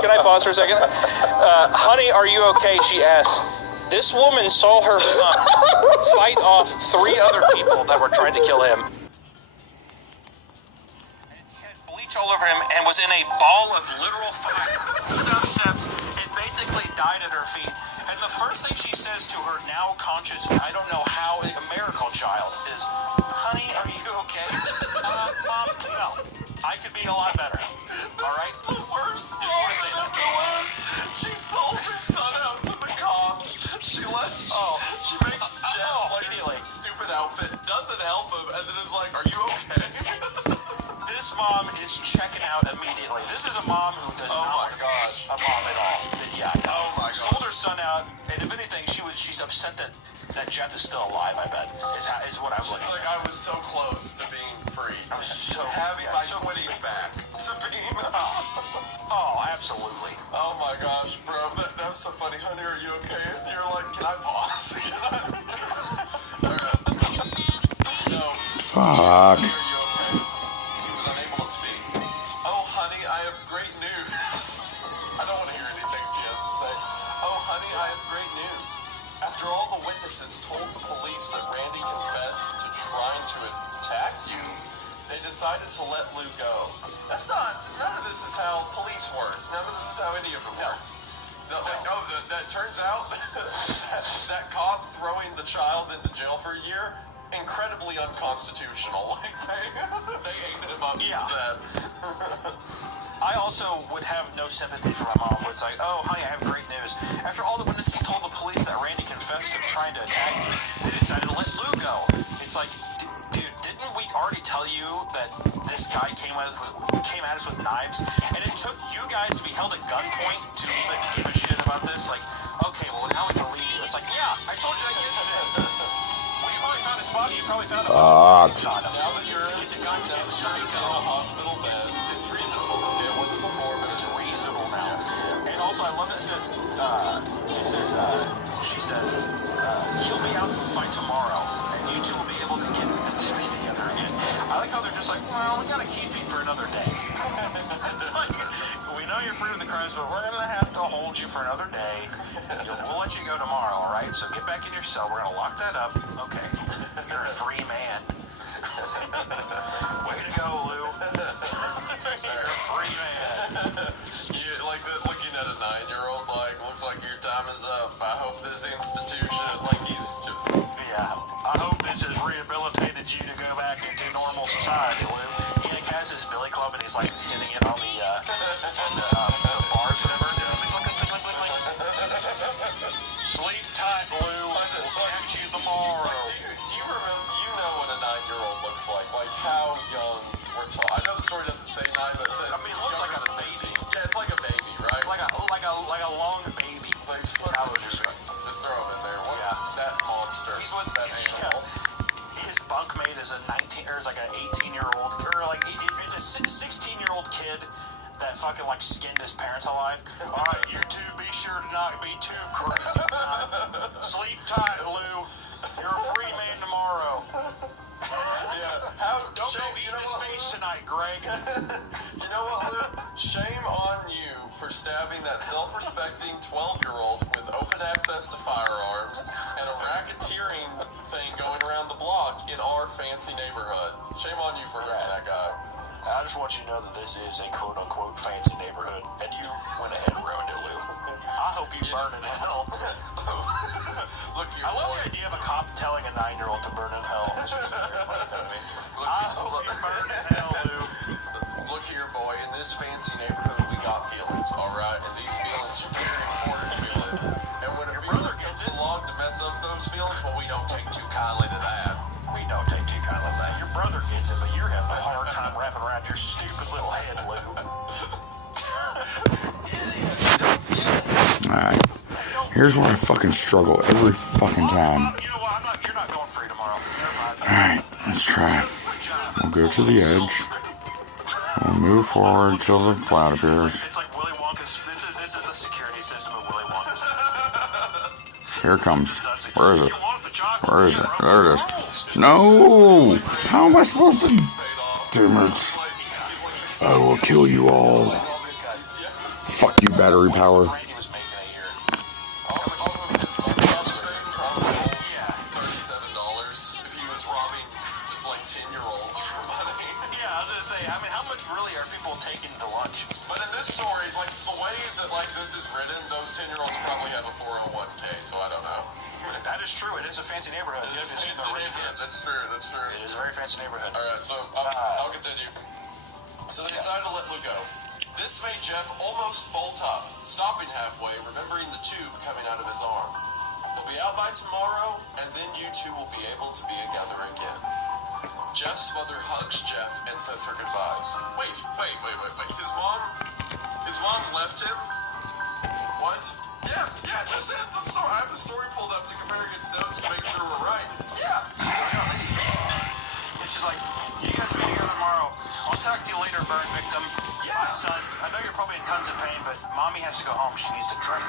Can I pause for a second? "Honey, are you okay?" she asked. This woman saw her son fight off 3 other people that were trying to kill him. And had bleach all over him and was in a ball of literal fire. Pulled down steps and basically died at her feet. And the first thing she says to her now conscious, I don't know how, a miracle child is, "Honey, are you okay?" Mom, no. I could be a lot better. All right? The worst Just want to say that. She sold her son out to the cops. She makes Jeff immediately. Stupid outfit, doesn't help him, and then is like, "Are you okay?" This mom is checking out immediately. This is a mom who does not want to be a mom at all. Yeah. Oh my God. Sold her son out, and if anything, she's upset that Jeff is still alive, I bet, is what I'm looking at. It's like I was so close to being free. I'm so having my 20s back. To being... Oh, absolutely. Oh my gosh, bro. That was so funny. "Honey, are you okay?" And you're like, "Can I pause?" So, fuck. "Are you okay?" He was unable to speak. "Oh, honey, I have great news." I don't want to hear anything she has to say. "Oh, honey, I have great news. After all the witnesses told the police that Randy confessed to trying to attack you, they decided to let Lou go." None of this is how police work. None of this is how any of it works. That turns out that cop throwing the child into jail for a year, incredibly unconstitutional. Like they ate him up for that. I also would have no sympathy for my mom where it's like, "Oh, honey, I have great news. After all the witnesses told the police that Randy confessed to trying to attack you, they decided to let Lou go." It's like, dude, didn't we already tell you that this guy came at us with knives? And it took you guys to be held at gunpoint to even give a shit about this? Like, okay, well, now we can leave you. It's like, yeah, I told you that yesterday. When you probably found his body, you probably found a bunch of now that you're in a hospital bed, it's reasonable. Okay, it wasn't before, but it's reasonable now. And also, I love that she says, he'll be out by tomorrow, and you two will be able to get to be together again. I like how they're just like, well, we gotta keep you for another day. It's like, we know you're free of the crimes, but we're gonna have to hold you for another day. We'll let you go tomorrow, all right? So get back in your cell. We're gonna lock that up. Okay. You're a free man. Way to go, Lou. You're a free man. Like looking at a 9-year-old, like, looks like your time is up. I hope this institution, like, he's just... Yeah, I hope this has rehabilitated you to go back into normal society, Lou. He has his billy club and he's like hitting it on the bars or whatever. Sleep tight, Lou. We'll catch you tomorrow. You remember, you know what a 9-year-old looks like how young we're talking. I know the story doesn't say 9, but it says... I mean, it looks like a baby. Yeah, it's like a baby, right? Like a long baby. It's like, just throw him in there. What? Yeah. That monster. He's with that animal. His bunkmate is a 19 or is like an 18-year-old, or like it's a 16-year-old kid that fucking like skinned his parents alive. All right, you two be sure to not be too crazy. Sleep tight, Lou. You're a free man tomorrow. Yeah. Don't go eat his face tonight, Greg. You know what, Lou? Shame on you for stabbing that self-respecting 12-year-old with open access to firearms and a racketeering thing going around the block in our fancy neighborhood. Shame on you for hurting that guy. I just want you to know that this is a quote-unquote fancy neighborhood, and you went ahead and ruined it, Lou. I hope you burn in hell. Look, I love the idea of a cop telling a 9-year-old to burn in hell. I hope you burn in hell, Lou. Look here, boy. In this fancy neighborhood, we got feelings, all right? And these feelings are very important to feel it. And when your brother comes along to mess up those feelings, well, we don't take too kindly to that. We don't take too kindly to that. Your brother gets it, but you're having a hard time wrapping around your stupid little head, Lou. Alright. Here's where I fucking struggle every fucking time. You know what? You're not going free tomorrow. Alright, let's try. We'll go to the edge. We'll move forward until the cloud appears. It's like Willy Wonka's. This is the security system of Willy Wonka's. Here it comes. Where is it? Where is it? There it is. No! How am I supposed to... Damn it. I will kill you all. Fuck you, battery power. Really are people taking to lunch? But in this story, like the way that like this is written, those 10-year-olds probably have a 401k, so I don't know. That is true. It is a fancy neighborhood. It is a fancy neighborhood. That's true. It is a very fancy neighborhood. All right, so I'll continue. So they decided to let Lou go. This made Jeff almost bolt up, stopping halfway, remembering the tube coming out of his arm. They'll be out by tomorrow, and then you two will be able to be together again. Jeff's mother hugs Jeff and says her goodbyes. Wait. His mom left him? What? Yes, yeah, just said the story. I have the story pulled up to compare against notes to make sure we're right. Yeah. And she's like, you guys be together tomorrow. I'll talk to you later, burn victim. Yeah. Son, I know you're probably in tons of pain, but mommy has to go home. She needs to drink.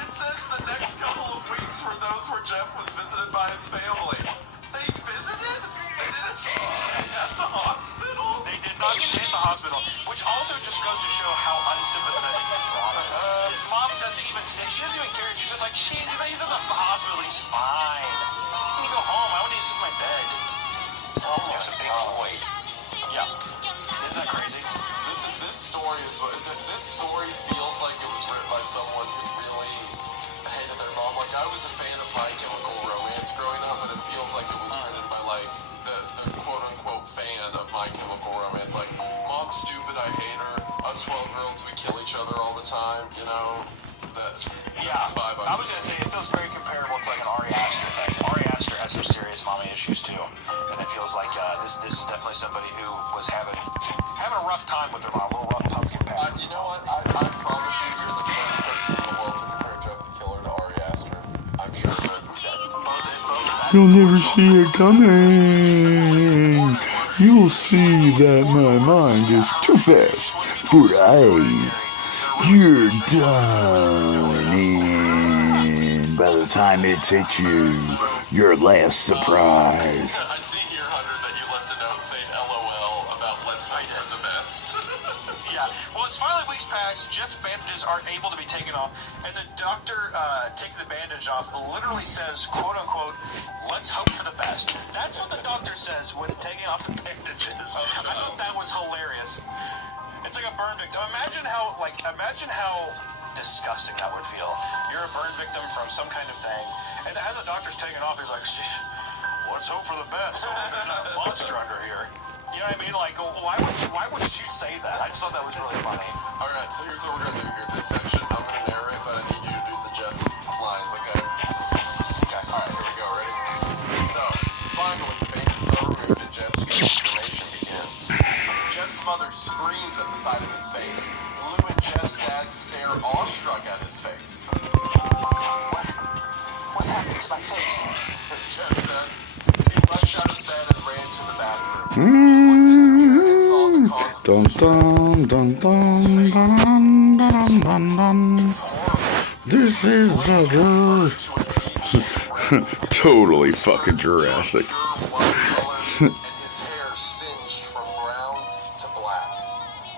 It says the next couple of weeks were those where Jeff was visited by his family. They visited? They didn't stay at the hospital? They did not stay at the hospital, which also just goes to show how unsympathetic his mom is. His mom doesn't even stay. She doesn't even care. She's just like, he's in the hospital. He's fine. Let me go home. I want to sleep in my bed. Just a big boy. Yeah. Isn't that crazy? This story feels like it was written by someone who really hated their mom. Like, I was a fan of My Chemical Romance growing up, but it feels like it was written by, like, the quote-unquote fan of My Chemical Romance. Like, mom's stupid, I hate her. Us 12-year-olds, we kill each other all the time, you know? That's the vibe I was going to say, it feels very comparable to, like, an Ari Aster thing. Ari Aster has some serious mommy issues, too. And it feels like this is definitely somebody who was having a rough time with her mom, a little rough pumpkin patch. You know what? I promise you, You'll never see it coming. You'll see that my mind is too fast for eyes. You're done in by the time it's hit you. Your last surprise. I see here, Hunter, that you left a note saying LOL about let's hope for the best. Yeah, well, it's finally weeks past. Jeff's bandages aren't able to be taken off, and the doctor taking the bandage off literally says, quote unquote, let's hope for the best. That's what the doctor says when taking off the bandages. I thought that was hilarious. It's like a burn victim. Imagine how disgusting that would feel. You're a burn victim from some kind of thing, and as the doctor's taking off, he's like, let's hope for the best. A monster under here. You know what I mean? Like, why would you say that? I just thought that was really funny. All right, so here's what we're gonna do here. This section, I'm gonna narrate, but I need you to do the Jeff lines, okay? Okay, all right, Here we go. Ready? So, finally, the bandages are removed and Jeff's transformation begins. Jeff's mother screams at the sight of his face. Lou and Jeff's dad stare awestruck at his face. What happened to my face? Jeff said he rushed out of bed and ran to the bathroom. He looked in the mirror and saw the cause of Dun his dun dun dun dun dun dun dun. It's horrible. This is the totally fucking Jurassic. And his hair singed from brown to black.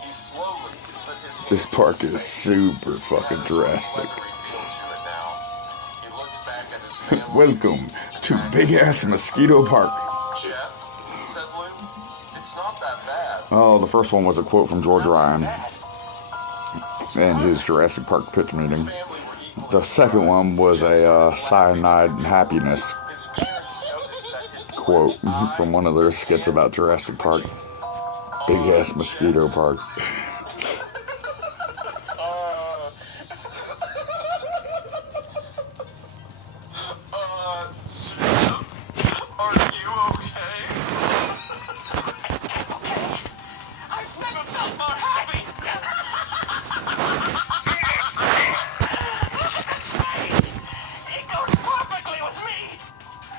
He slowly put his hand This to park his is face. super It fucking had a sort of Jurassic. leathery feel to it now. He looked back at his family. Welcome to Big Ass Mosquito Park. Jeff, said Lou, it's not that bad. Oh, the first one was a quote from George Ryan in his Jurassic Park pitch meeting. The second one was a cyanide happiness His parents noticed that his quote from one of their skits about Jurassic Park. Big Ass Mosquito Park. Jeff, are you okay? I've never felt more happy! Look at this face! It goes perfectly with me!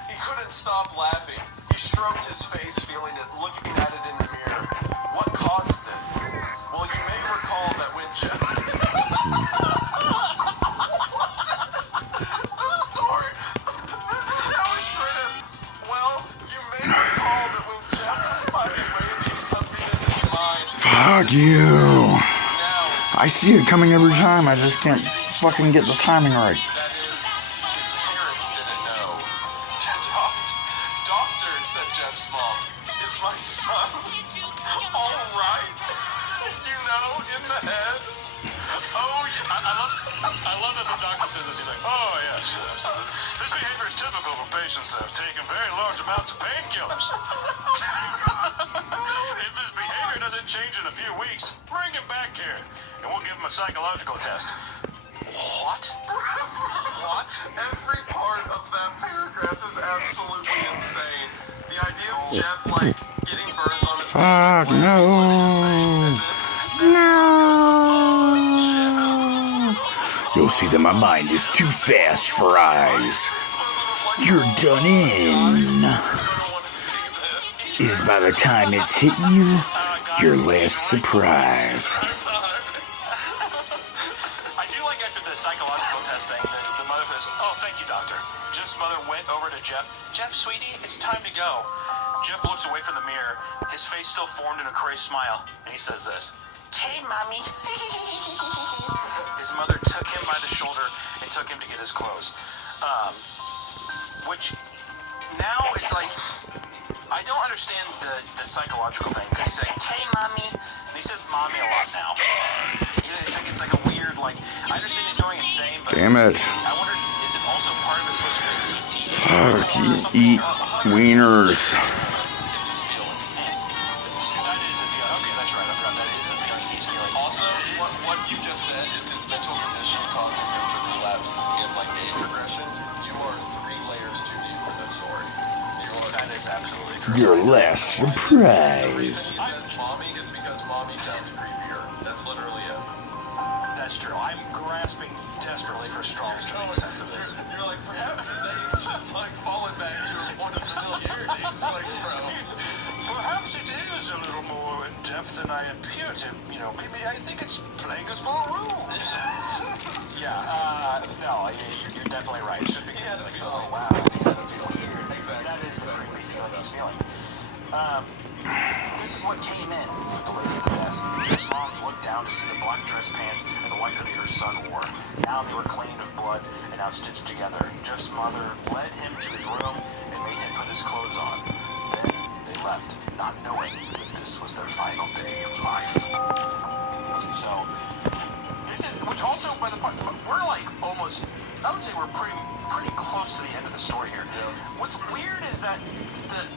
He couldn't stop laughing. He stroked his face, feeling it, looking at it in the mirror. What caused this? Well, you may recall that when Jeff... The story... This is how it's written. Well, you may recall that when Jeff was finding Randy something in his mind... Fuck you. Now, I see it coming every time. I just can't fucking get the timing right. that is, his parents didn't know. Doctor, said Jeff's mom, is my son all right? You know, in the head? Oh, yeah. I love that the doctor says this. He's like, oh, yes. This behavior is typical for patients that have taken very large amounts of painkillers. If his behavior doesn't change in a few weeks, bring him back here, and we'll give him a psychological test. What? What? Every part of that paragraph is absolutely insane. The idea of Jeff, like, getting burns on his face, Fuck like, no. blood in his face, and then You'll see that my mind is too fast for eyes. You're done in. Is by the time it's hit you, your last surprise. I do like after the psychological test thing, the mother says, oh, thank you, doctor. Jeff's mother went over to Jeff. Jeff, sweetie, it's time to go. Jeff looks away from the mirror, his face still formed in a crazed smile, and he says this. Okay, mommy. His mother took him by the shoulder and took him to get his clothes. Which, now it's like, I don't understand the psychological thing, because he's like, hey, mommy, and he says mommy a lot now. It's like a weird, like, I understand he's going insane, but Damn it. I wonder, is it also part of it supposed to be deep? Fuck, you eat wieners. it's his feeling. That is a feeling. Okay, that's right. I forgot that is a feeling he's feeling. Also, what you just said is his mental condition causing him to relapse in, like, age regression. You are 3 layers too deep for this story. That is absolutely true. Your last The surprise. reason he says mommy is because mommy sounds creepier. That's literally it. That's true. I'm grasping desperately for straws to make sense of this. You're like, perhaps his age is like falling back to a like, bro. Perhaps it is a little more in depth than I appear to. You know, maybe I think it's playing us for rules. Yeah, no, you're definitely right. It's just because it's like, oh wow, he said it's weird. Exactly. That is the creepy feeling he's feeling. This is what came in, said the lady at the desk. Jeff's mom looked down to see the black dress pants and the white hoodie her son wore. Now they were clean of blood and now stitched together. Jeff's mother led him to his room and made him put his clothes on. Then they left, not knowing that this was their final day of life. So, this is, which also, by the part, we're like almost, I would say we're pretty close to the end of the story here. Yeah. What's weird is that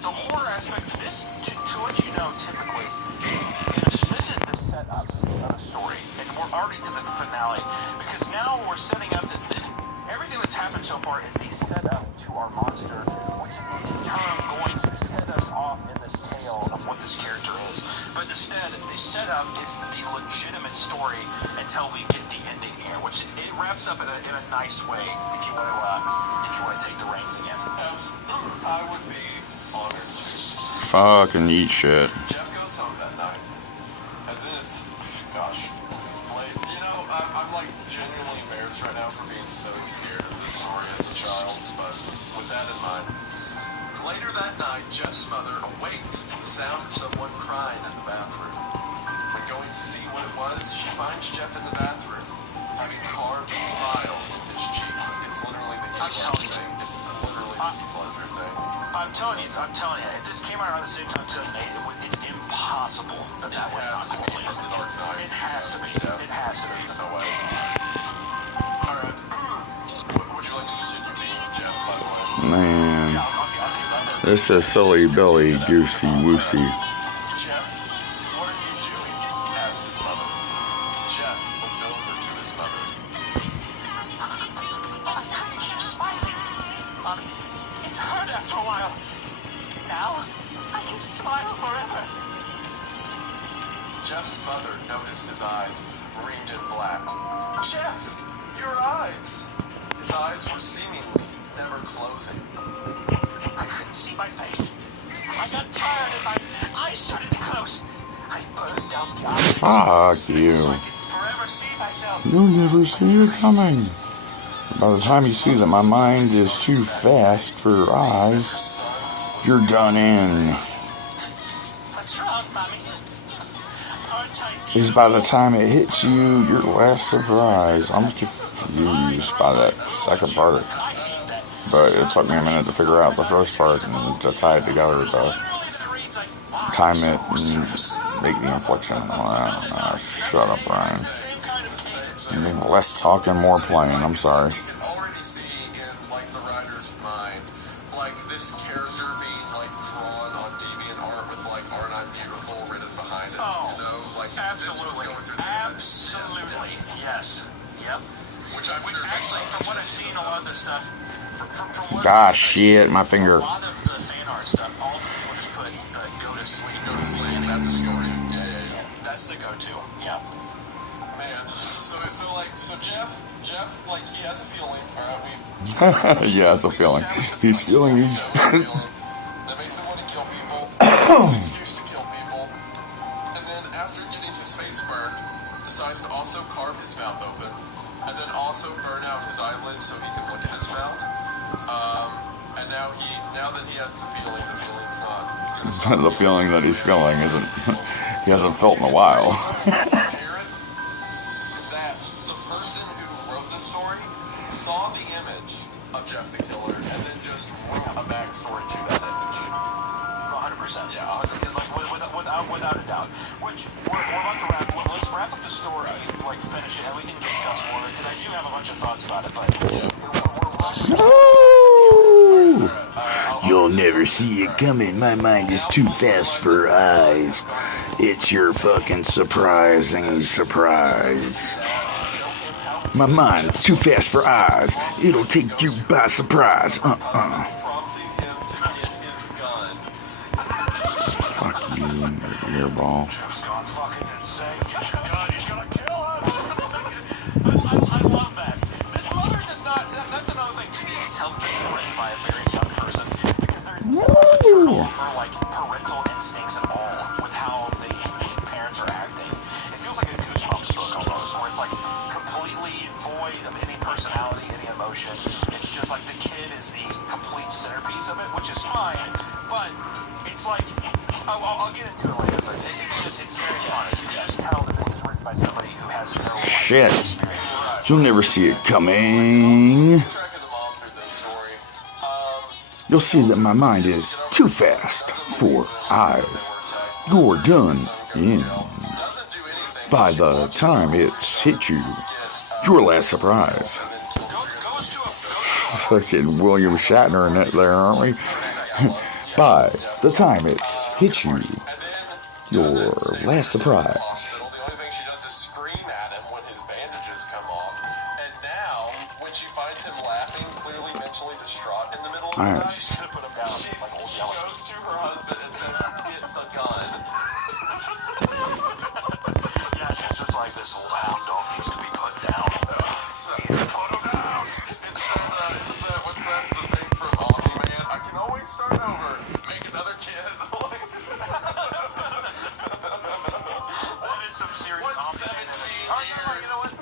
the horror aspect, this, to let you know, typically, this is the setup of a story, and we're already to the finale, because now we're setting up that this, everything that's happened so far is the setup to our monster, which is in turn going to set us off in this tale of what this character is. But instead, the setup is the legitimate story until we get the ending here, which it wraps up in a nice way. If you want to take the reins again. I would be honored to. Fucking eat shit. Jeff goes home that night, and then it's, gosh, late. You know, I'm like genuinely embarrassed right now for being so scared of this story as a child. But with that in mind, later that night, Jeff's mother awakes to the sound of someone crying in the bathroom. When going to see what it was, she finds Jeff in the bathroom, having carved a smile in his cheeks. It's literally the Heath thing. It's literally the Heath Ledger thing. I'm telling you, if this came out around the same time 2008, it's impossible that was not to be from the Dark Knight. It has to be. Yeah. It has to be. No way. Alright. Would you like to continue being Jeff, by the way? Man, Yeah, I'll keep that. this is silly Billy Goosey Woosey. Jeff, what are you doing? Asked his mother. Jeff looked over to his mother. I couldn't keep smiling. Mommy, it hurt after a while. Now, I can smile forever. Jeff's mother noticed his eyes ringed in black. Jeff, your eyes! His eyes were seemingly never closing. I couldn't see my face. I got tired and my eyes started to close. I burned down the eyes. Fuck you. So I could forever see myself. You'll never see it coming. By the time you see that my mind is too fast for eyes, you're done in. What's wrong, Mommy? Is by the time it hits you, your last surprise. I'm confused by that second part. But it took me a minute to figure out the first part and to tie it together, to time it and make the inflection. Shut up, Ryan. Less talking, more playing. I'm sorry. You can already see in, like, the writer's mind, like, this character being, like, drawn on DeviantArt with, like, Aren't I Beautiful written behind it, Oh, you know? Like, this was absolutely. going through the head. Absolutely. Yes. Yep. Which I'm sure Actually, from what I've seen, a lot of this stuff. From what Gosh, shit, my finger. A lot of the fan art stuff, all people just put go to sleep, and that's the go-to. Yeah. That's the go-to. Yeah. Man, so Jeff, like, he has a feeling, alright, Yeah, it's a feeling. He's feeling he's... that makes him want to kill people. It's an excuse to kill people. And then after getting his face burned, decides to also carve his mouth open, and then also burn out his eyelids so he can look in his mouth. And now that he has the feeling's not gonna stop. The feeling that he's feeling isn't... He hasn't felt in a while. That the person who wrote the story saw the image of Jeff the Killer and then just wrote a backstory to that image. 100%. Yeah, 100%. It's like without a doubt. Which we're about to wrap. Let's wrap up the story, like finish it, and we can discuss more because I do have a bunch of thoughts about it. But You'll never see it coming. My mind is too fast for eyes. It's your fucking surprising surprise. My mind's too fast for eyes. It'll take you by surprise. Prompting him to get his gun. Fuck you and your earball. Jeff's gone fucking insane. Get your gun. He's gonna kill us. I love that. This mother does not. That's another thing. To me, I tell this is written by a very young person because there's no like parental instincts at all with how the parents are acting. It feels like a Goosebumps book almost, where it's like completely void of any personality, any emotion. It's just like the kid is the complete centerpiece of it, which is fine, but it's like, I'll get into it later, but it's very funny. You can just tell that this is written by somebody who has no Shit. experience. You'll never see it coming. You'll see that my mind is too fast for eyes. You're done in. By the time it's hit you, your last surprise. Fucking William Shatner in it there, aren't we? By the time it's hit you, your last surprise. The only thing she does is scream at him when his bandages come off. And now, when she finds him laughing, clearly mentally distraught in the middle of the night, She's gonna put him down. she goes to her husband and says, "Get the gun." Yeah, she's just like, this old hound dog needs to be put down. So, Put him down. what's that, the thing from Omni-Man? I can always start over. Make another kid. That is some serious What's Omni-Man. 17 Oh, you know what?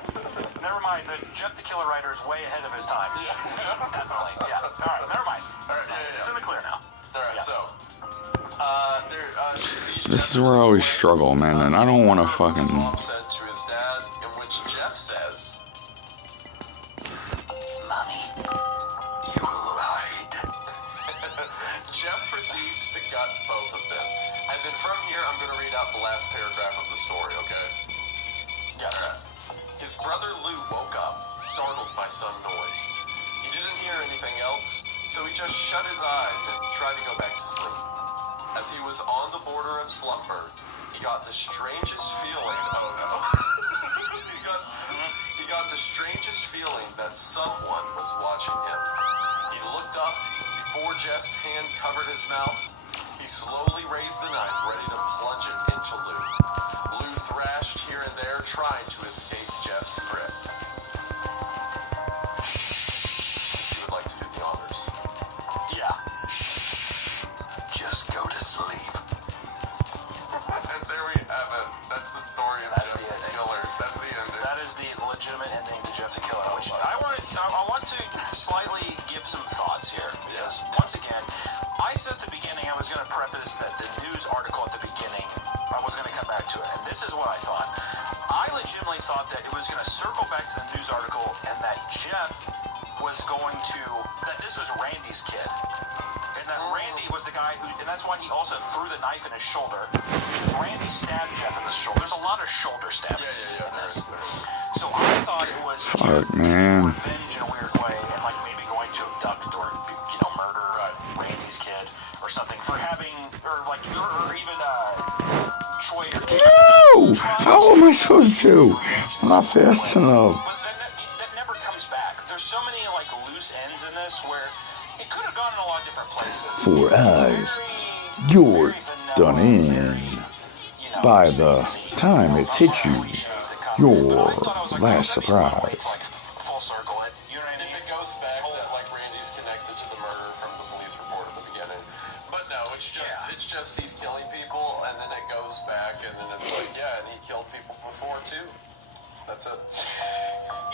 Never mind. Jeff the Killer Writer is way ahead of his time. Yeah. Definitely. Yeah. All right. Never mind. All right, It's in the clear now. Alright, Yeah. so, she sees This Jeff is where I always struggle, man, and I don't want to His fucking... mom said to his dad, in which Jeff says, Mommy, you lied. Jeff proceeds to gut both of them. And then from here, I'm going to read out the last paragraph of the story, okay? Yes. Alright. His brother Lou woke up, startled by some noise. He didn't hear anything else, so he just shut his eyes and tried to go back to sleep. As he was on the border of slumber, he got the strangest feeling. Oh no. he got the strangest feeling that someone was watching him. He looked up before Jeff's hand covered his mouth. He slowly raised the knife, ready to plunge it into Lou. Lou thrashed here and there, trying to escape Jeff's grip. If you would like to do the honors. Yeah. Just go to sleep. And there we have it. That's the story of That's Jeff the ending. Killer. That's the ending. That is the legitimate ending to Jeff the Killer, which I want to slightly give some thoughts here. Because, once again, I said at the beginning I was going to preface that the news article at the beginning, I was going to come back to it. And this is what I thought. I legitimately thought that it was going to circle back to the news article and that Jeff was going to, that this was Randy's kid. And that Randy was the guy who, and that's why he also threw the knife in his shoulder. Because Randy stabbed Jeff in the shoulder. There's a lot of shoulder stabbings in this. So I thought it was Fuck, Jeff man. revenge in a weird way, and like maybe going to abduct or murder Randy's kid or something for having, or like, or even Troy or No! How am I supposed to? I'm not fast enough. But that never comes back. There's so many like loose ends in this where it could have gone in a lot of different places. For It's eyes, very, you're very vanilla, done in. very, By the time it's hit you, your last surprise. Full circle it. You know what I mean? If it goes back that like Randy's connected to the murder from the police report at the beginning, but no, it's just he's killing people, and then it goes back, and then it's like and he killed people before too. That's it.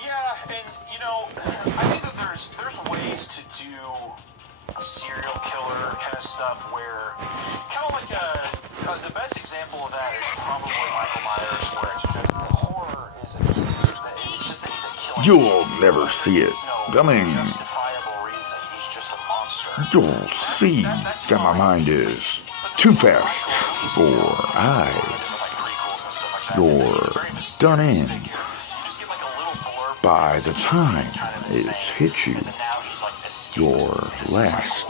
Yeah, and I think that there's ways to do serial killer kind of stuff where, kind of like the best example of that is probably Michael Myers, where it's just the horror is it's just that he's a killing You'll machine. never see it There's no coming. justifiable reason. He's just a monster. You'll see that my mind is too fast for eyes. You're done in. By the time it's hit you, your last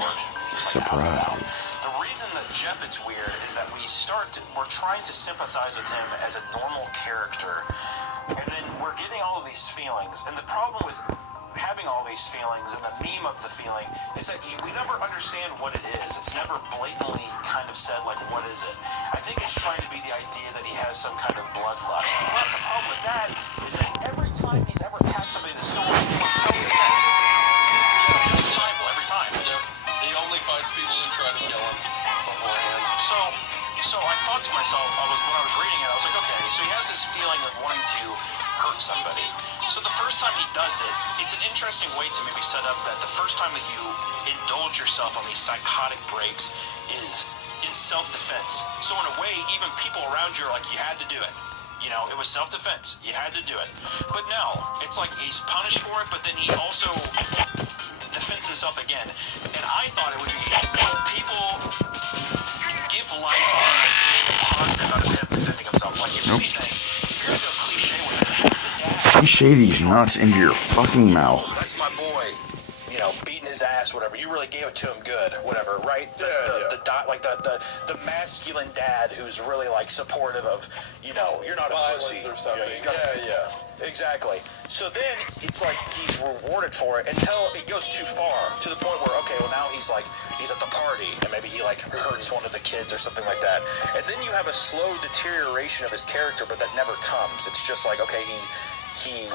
surprise. The reason that Jeff it's weird is that we're trying to sympathize with him as a normal character, and then we're getting all of these feelings. And the problem with having all these feelings and the meme of the feeling is that we never understand what it is. It's never blatantly kind of said, like, what is it? I think it's trying to be the idea that he has some kind of bloodlust. But the problem with that is that every time he's ever attacked somebody in the store, it's self-defense. It's justifiable every time. The only fight speeches and try to kill him beforehand. So I thought to myself, when I was reading it, I was like, okay, so he has this feeling of wanting to hurt somebody. So the first time he does it, it's an interesting way to maybe set up that the first time that you indulge yourself on these psychotic breaks is in self-defense. So in a way, even people around you are like, you had to do it. You know, it was self-defense. You had to do it. But no, it's like he's punished for it, but then he also defends himself again. And I thought it would be people give life make a positive out of him defending himself. Like, if anything, if you're gonna go cliche with it, Cliche these nuts into your fucking mouth. that's my boy, you know, beating his ass, whatever. You really gave it to him good, whatever, right? The masculine dad who's really like supportive of, you know, you're not a Violence pussy or something. You know, exactly. So then it's like he's rewarded for it until it goes too far to the point where, okay, well now he's at the party and maybe he like hurts one of the kids or something like that. And then you have a slow deterioration of his character, but that never comes. It's just like, okay, he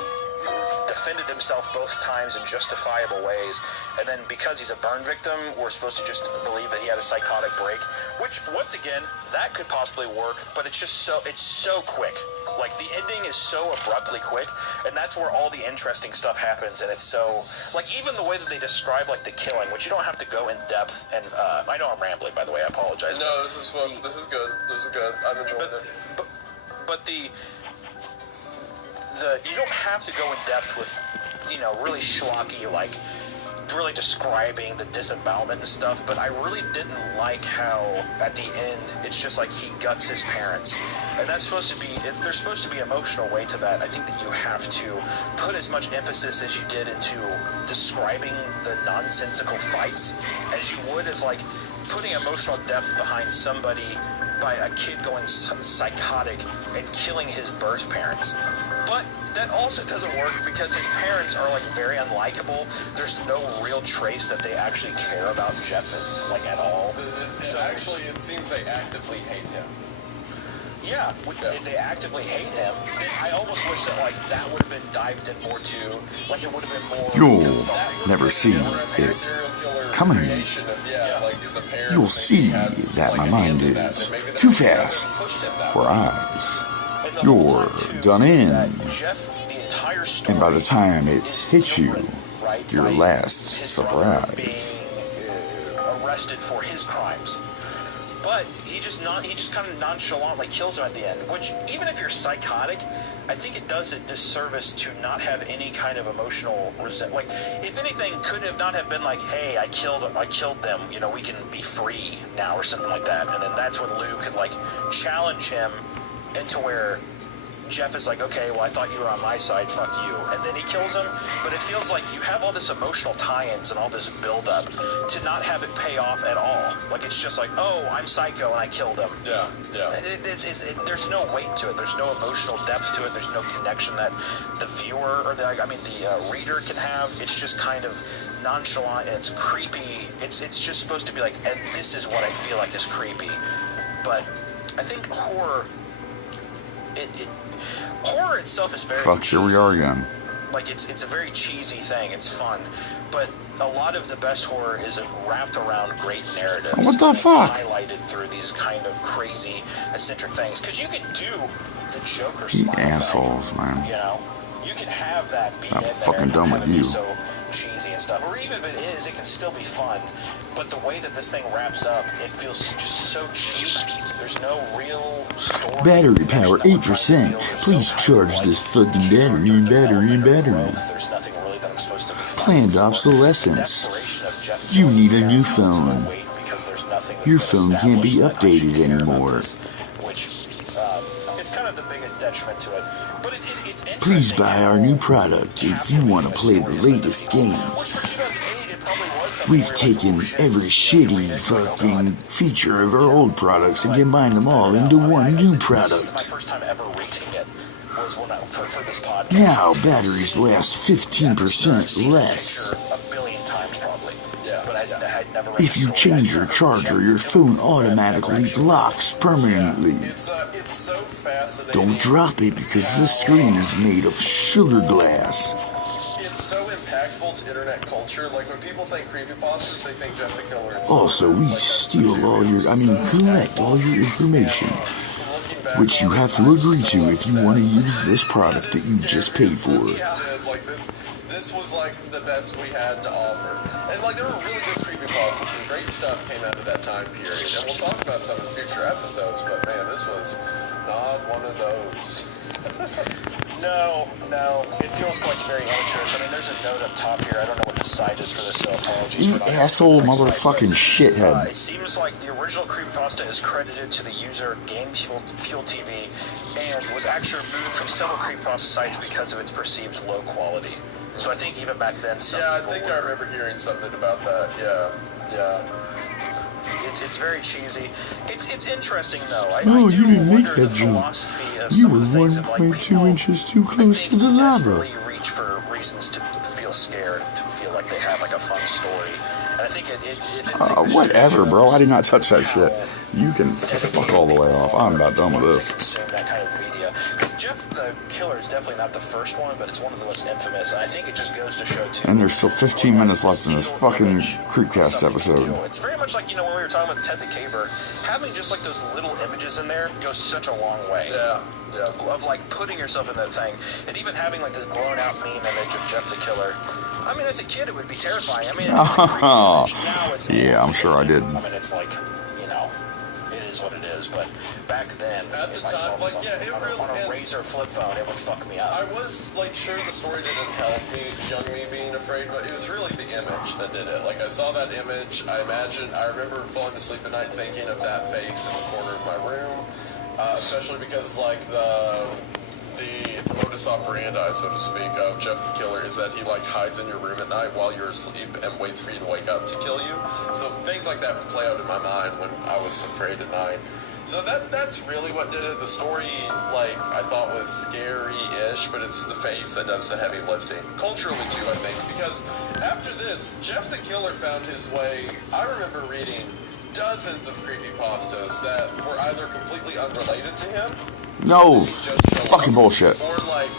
defended himself both times in justifiable ways, and then because he's a burn victim, we're supposed to just believe that he had a psychotic break, which once again that could possibly work, but it's so quick. Like, the ending is so abruptly quick, and that's where all the interesting stuff happens. And it's so, like, even the way that they describe like the killing, which you don't have to go in depth, and I know I'm rambling, by the way, I apologize. No, this is good. This is good. I'm enjoying it. But you don't have to go in depth with, you know, really schlocky, like, really describing the disembowelment and stuff, but I really didn't like how, at the end, it's just like he guts his parents. And that's supposed to be, if there's supposed to be emotional weight to that, I think that you have to put as much emphasis as you did into describing the nonsensical fights as you would as, like, putting emotional depth behind somebody, by a kid going psychotic and killing his birth parents. But that also doesn't work because his parents are like very unlikable. There's no real trace that they actually care about Jeff like at all. So actually, it seems they actively hate him. Yeah, if they actively hate him, then I almost wish that like that would have been dived in more too. Like it would have been more. You'll never see it coming. You'll see that my mind is too fast for eyes. You're done in, and by the time it's hit you, your last surprise. Arrested for his crimes, but he just kind of nonchalantly kills him at the end. Which, even if you're psychotic, I think it does a disservice to not have any kind of emotional resentment. Like, if anything, could have not have been like, hey, I killed them, you know, we can be free now, or something like that. And then that's when Lou could like challenge him into where Jeff is like, okay, well, I thought you were on my side, fuck you. And then he kills him. But it feels like you have all this emotional tie-ins and all this build-up to not have it pay off at all. Like, it's just like, oh, I'm psycho and I killed him. Yeah. There's no weight to it. There's no emotional depth to it. There's no connection that the viewer or the reader can have. It's just kind of nonchalant and it's creepy. It's just supposed to be like, and this is what I feel like is creepy. But I think horror... Horror itself is very cheesy. Here we are again. Like, it's a very cheesy thing. It's fun. But a lot of the best horror is wrapped around great narratives. What the fuck? It's highlighted through these kind of crazy, eccentric things. Because you can do the Joker You smile assholes, thing, man. You know? You can have that be I'm in fucking there done and with have it you. be so cheesy and stuff. Or even if it is, it can still be fun. But the way that this thing wraps up, it feels just so cheap. There's no real story. Battery power 8%. Please charge this fucking battery and battery and battery. There's nothing really that I'm supposed to be Planned obsolescence. You need a new phone. Your phone can't be updated anymore. Which it's kind of the biggest detriment to it. But it's interesting. Please buy our new product if you want to play the latest games. We've taken every shitty fucking feature of our old products and combined them all into one new product. My first time ever reading it was for this podcast. Now batteries last 15% less. A billion times probably. Yeah. But I had never. If you change your charger, your phone automatically locks permanently. It's so fascinating. Don't drop it because the screen is made of sugar glass. it's so impactful to internet culture. Like, when people think creepypastas, they think Jeff the Killer. Also, we steal collect all your information, which you have to agree to if you want to use this product that you just paid for. Yeah, like this was like the best we had to offer. And like, there were really good creepypastas. Some great stuff came out of that time period. And we'll talk about some in future episodes, but man, this was not one of those. No, it feels like very amateurish. I mean, there's a note up top here. I don't know what the site is for this, so apologies You for not asshole having the correct site, motherfucking shithead. it seems like the original creepypasta is credited to the user Game Fuel TV and was actually removed from several creepypasta sites because of its perceived low quality. So I think even back then, I think I remember hearing something about that. Yeah. It's very cheesy. It's interesting though. I No, do you didn't make wonder that the jump. philosophy of You some were of the things of like 1.2 people, inches too close I to the think, lava. desperately reach for reasons to feel scared, to feel like they have like a fun story. And I think Whatever, bro. I did not touch that shit. You can fuck all the way off. I'm about done with this. Consume that kind of media. Because Jeff the Killer is definitely not the first one, but it's one of the most infamous. And I think it just goes to show too. And there's still 15 minutes left in this fucking Creepcast episode. It's very much like, when we were talking about Ted the Caver, having just like those little images in there goes such a long way. Yeah. Of like putting yourself in that thing, and even having like this blown out meme image of Jeff the Killer. I mean, as a kid, it would be terrifying. I mean, it's a creepy image. Now it's yeah, I'm sure I did. I mean, it's like, it is what it is. But back then, at the if I saw time, this like, on a Razor flip phone, it would fuck me up. I was like, sure, the story didn't help me, young me being afraid, but it was really the image that did it. Like, I saw that image. I remember falling asleep at night thinking of that face in the corner of my room, especially because like the modus operandi, so to speak, of Jeff the Killer is that he like hides in your room at night while you're asleep and waits for you to wake up to kill you. So things like that would play out in my mind when I was afraid at night. So that's really what did it. The story, like, I thought was scary-ish, but it's the face that does the heavy lifting. Culturally, too, I think, because after this, Jeff the Killer found his way. I remember reading dozens of creepypastas that were either completely unrelated to him. No, fucking bullshit. Or like,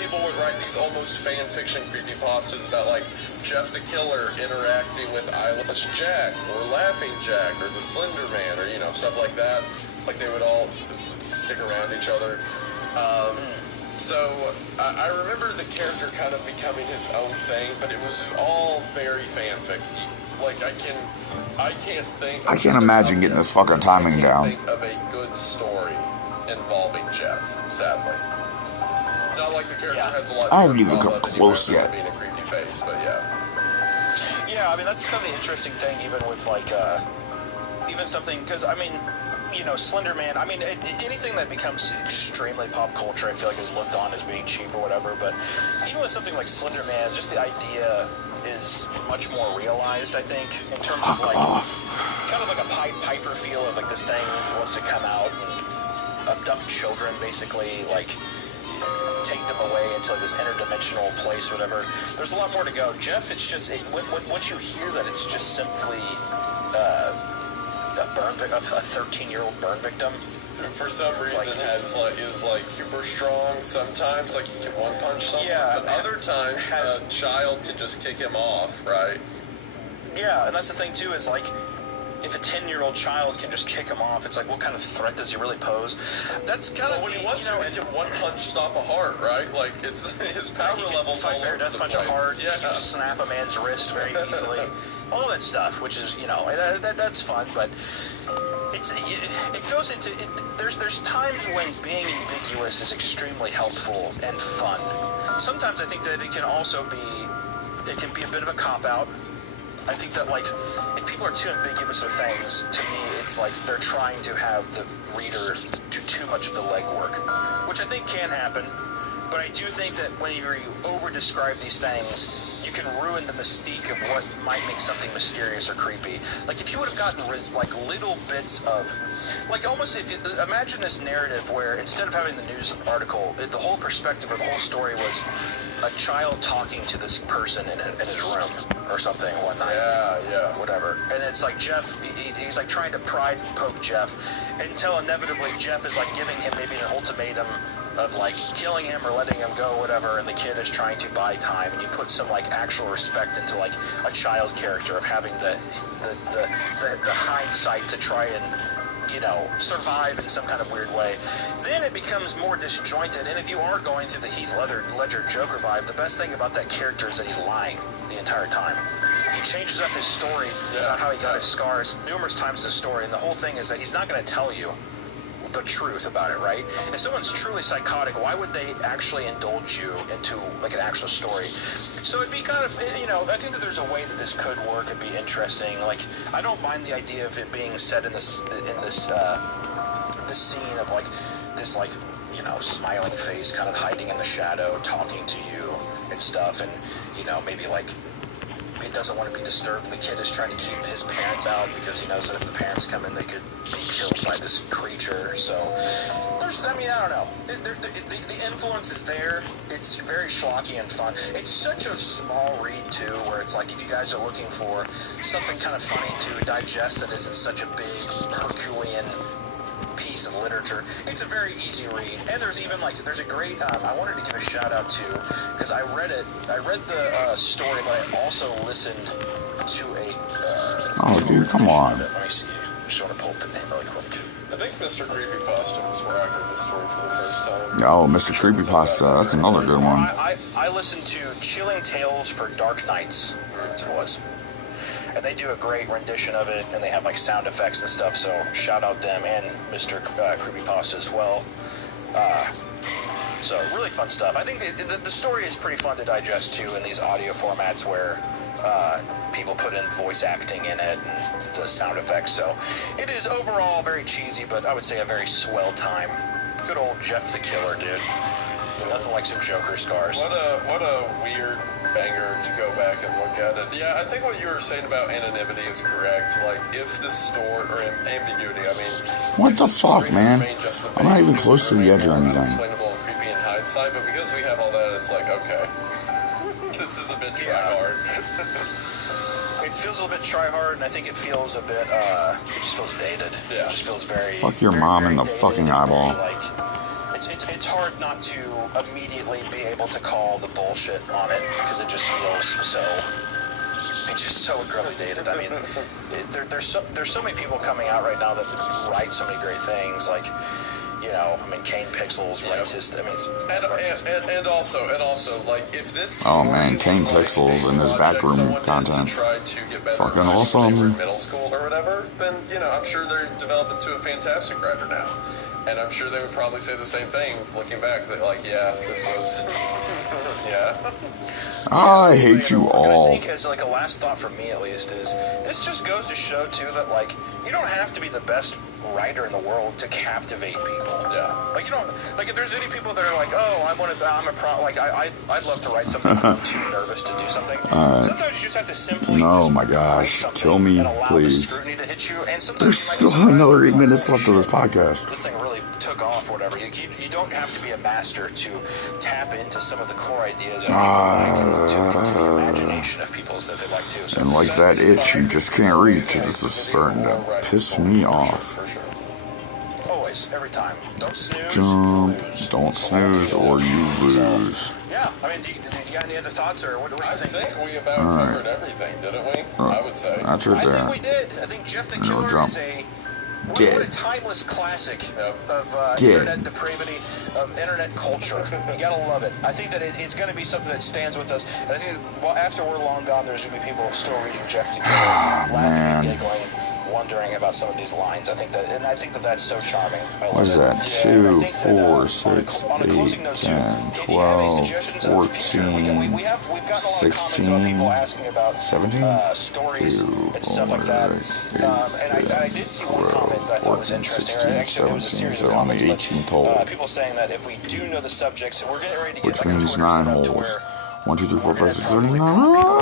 people would write these almost fan fiction creepypastas about like Jeff the Killer interacting with Eyelash Jack or Laughing Jack or the Slender Man or stuff like that. Like they would all stick around each other. So I remember the character kind of becoming his own thing, but it was all very fanfic. Like I can't think. I can't imagine getting this fucking timing down. I can't think of a good story involving Jeff, sadly. Not like the character has a lot. I haven't even come close yet. Being a creepy face, but yeah. Yeah, I mean that's kind of the interesting thing, even with like, even something because I mean, Slender Man. I mean, anything that becomes extremely pop culture, I feel like is looked on as being cheap or whatever. But even with something like Slender Man, just the idea is much more realized, I think, in terms of like kind of like a Pied Piper feel of like this thing wants to come out and abduct children, basically, like take them away into this interdimensional place, whatever. There's a lot more to go. Jeff, it's just once you hear that, it's just simply a 13-year-old burn victim. Who for some reason is super strong sometimes, like he can one punch someone, but other times a child can just kick him off, right? Yeah, and that's the thing too, is like if a 10-year-old child can just kick him off, it's like, what kind of threat does he really pose? That's kind of when he wants to, he can one punch stop a heart, right? Like it's his power levels all over death the punch place. a heart. Yeah, you can snap a man's wrist very easily. All that stuff, which is that's fun, but it goes into it. There's times when being ambiguous is extremely helpful and fun. Sometimes I think that it can also be a bit of a cop out. I think that, like, if people are too ambiguous with things, to me, it's like they're trying to have the reader do too much of the legwork, which I think can happen. But I do think that whenever you over-describe these things, you can ruin the mystique of what might make something mysterious or creepy. Like, if you would have gotten, like, little bits of... Like, almost, if you imagine this narrative where, instead of having the news article, the whole perspective or the whole story was a child talking to this person in his room or something one night. Yeah. Whatever. And it's like Jeff, he's like trying to pride poke Jeff until inevitably Jeff is like giving him maybe an ultimatum of like killing him or letting him go, whatever, and the kid is trying to buy time, and you put some like actual respect into like a child character of having the hindsight to try and, you know, survive in some kind of weird way, then it becomes more disjointed. And if you are going through the Heath Ledger Joker vibe, the best thing about that character is that he's lying the entire time. He changes up his story about how he got his scars numerous times in the story, and the whole thing is that he's not going to tell you the truth about it, right? If someone's truly psychotic, why would they actually indulge you into like an actual story? So it'd be kind of, you know, I think that there's a way that this could work and be interesting. Like, I don't mind the idea of it being set in this scene of like this, like, you know, smiling face kind of hiding in the shadow, talking to you and stuff, and, you know, maybe like he doesn't want to be disturbed. The kid is trying to keep his parents out because he knows that if the parents come in, they could be killed by this creature. So there's, I mean, I don't know. The influence is there. It's very schlocky and fun. It's such a small read too, where it's like if you guys are looking for something kind of funny to digest that isn't such a big Herculean piece of literature, it's a very easy read. And there's even like, there's a great, I wanted to give a shout out to, because I read the story, but I also listened to a oh dude, come on. Let me see, I just want to pull up the name really quick. I think Mr. Creepypasta was where I heard this story for the first time. Oh, Mr. Creepypasta, that's another good one. I listened to Chilling Tales for Dark Nights, that's what it was. And they do a great rendition of it, and they have like sound effects and stuff, so shout out them and Mr. Creepypasta as well. So really fun stuff. I think the story is pretty fun to digest too in these audio formats where people put in voice acting in it and the sound effects. So it is overall very cheesy, but I would say a very swell time. Good old Jeff the Killer, dude. Nothing like some Joker scars. What a weird banger to go back and look at it. Yeah, I think what you were saying about anonymity is correct. Like, if the story, or ambiguity, I mean... What the fuck, man? I'm not even close to the edge or anything. Unexplainable and creepy in hindsight, but because we have all that, it's like, okay. This is a bit try-hard. It feels a bit try-hard, and I think it feels a bit, it just feels dated. Yeah. It just feels very... Fuck your mom in the fucking eyeball. Like, it's hard not to immediately be able to call the bullshit on it because it just feels so incredibly dated. I mean, there's so many people coming out right now that write so many great things. Like, you know, I mean, Kane Pixels writes his. I mean, and also, like, if this. Oh man, Kane Pixels and his backroom content. Fucking awesome. Middle school or whatever, then you know, I'm sure they're developing to a fantastic writer now. And I'm sure they would probably say the same thing, looking back, that like, yeah, this was, yeah. I hate you all. I think as like a last thought for me at least is, this just goes to show too that like, you don't have to be the best writer in the world to captivate people. Yeah. Like, you don't, like if there's any people that are like, oh, I'd love to write something, but I'm too nervous to do something. Sometimes you just have to simply no, my gosh, kill me, please. The scrutiny to hit you, and there's still another 8 minutes left of this podcast. This thing really took off, or whatever. You don't have to be a master to tap into some of the core ideas that people like, to the imagination of people that they like to. So, and like that itch you just can't reach, this is starting to piss me off. Always, every time. Don't snooze. Jump. Don't snooze or you lose. So, yeah, I mean, do you got any other thoughts, or what do you think? I think we about covered everything, didn't we? I would say. That's right there. I think we did. I think Jeff the Killer is what a timeless classic of internet depravity, of internet culture. You gotta love it. I think that it's gonna be something that stands with us. And I think after we're long gone, there's gonna be people still reading Jeff the Killer, laughing and giggling, wondering about some of these lines. I think that that's so charming. What is that? 2, 4, 6, 8, 10, 12, 14, 16, 17, stories and stuff like that. And I did see one comment that I thought was interesting. Actually, it was a series of comments, but people saying that if we do know the subjects, we're getting ready to get like a Twitter set up to where 1, 2, 3, 4, 5, 6, 7, 8, 9.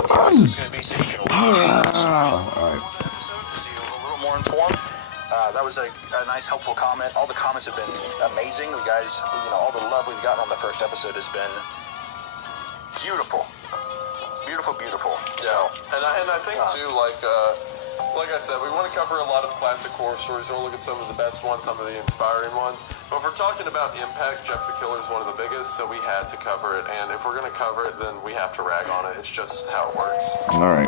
So it's going to be so you can alright. More informed. That was a nice, helpful comment. All the comments have been amazing. You guys, all the love we've gotten on the first episode has been beautiful. Beautiful. Yeah, and I think too, like like I said, we want to cover a lot of classic horror stories. We'll look at some of the best ones, some of the inspiring ones. But if we're talking about impact, Jeff the Killer is one of the biggest, so we had to cover it. And if we're going to cover it, then we have to rag on it. It's just how it works. All right.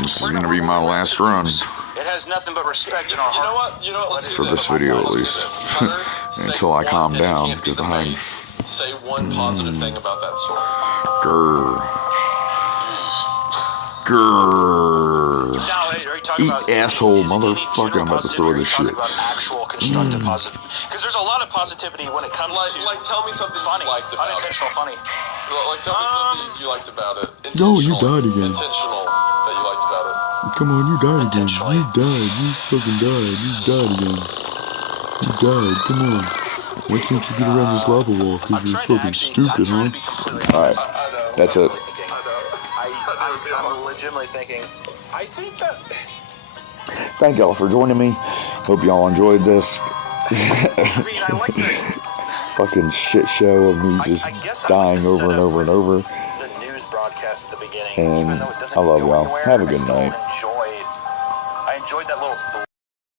This is going to be my last run. It has nothing but respect in our hearts. You know what? Let's For do this video, at least. Until I calm down, because I'm... Say one positive thing about that story. Grrr. Grrr. Now, are you talking Eat about asshole motherfucker, I'm about to throw this shit. About actual constructive positive. Because there's a lot of positivity when it comes to... Like, tell me something funny, you liked about unintentional it. funny. Like, tell me something you liked about it. No, you died again. Intentional that you liked about it. Come on, you died again. You died. You fucking died. You died again. You died. Come on. Why can't you get around this lava wall? Because you're fucking stupid, huh? Alright. That's it. I'm legitimately thinking, I think that... Thank y'all for joining me. Hope y'all enjoyed this. I like the... Fucking shit show of me just dying over and over and over. The news broadcast at the beginning, And even though it doesn't I love go y'all. anywhere, Have a good I still night. I enjoyed that little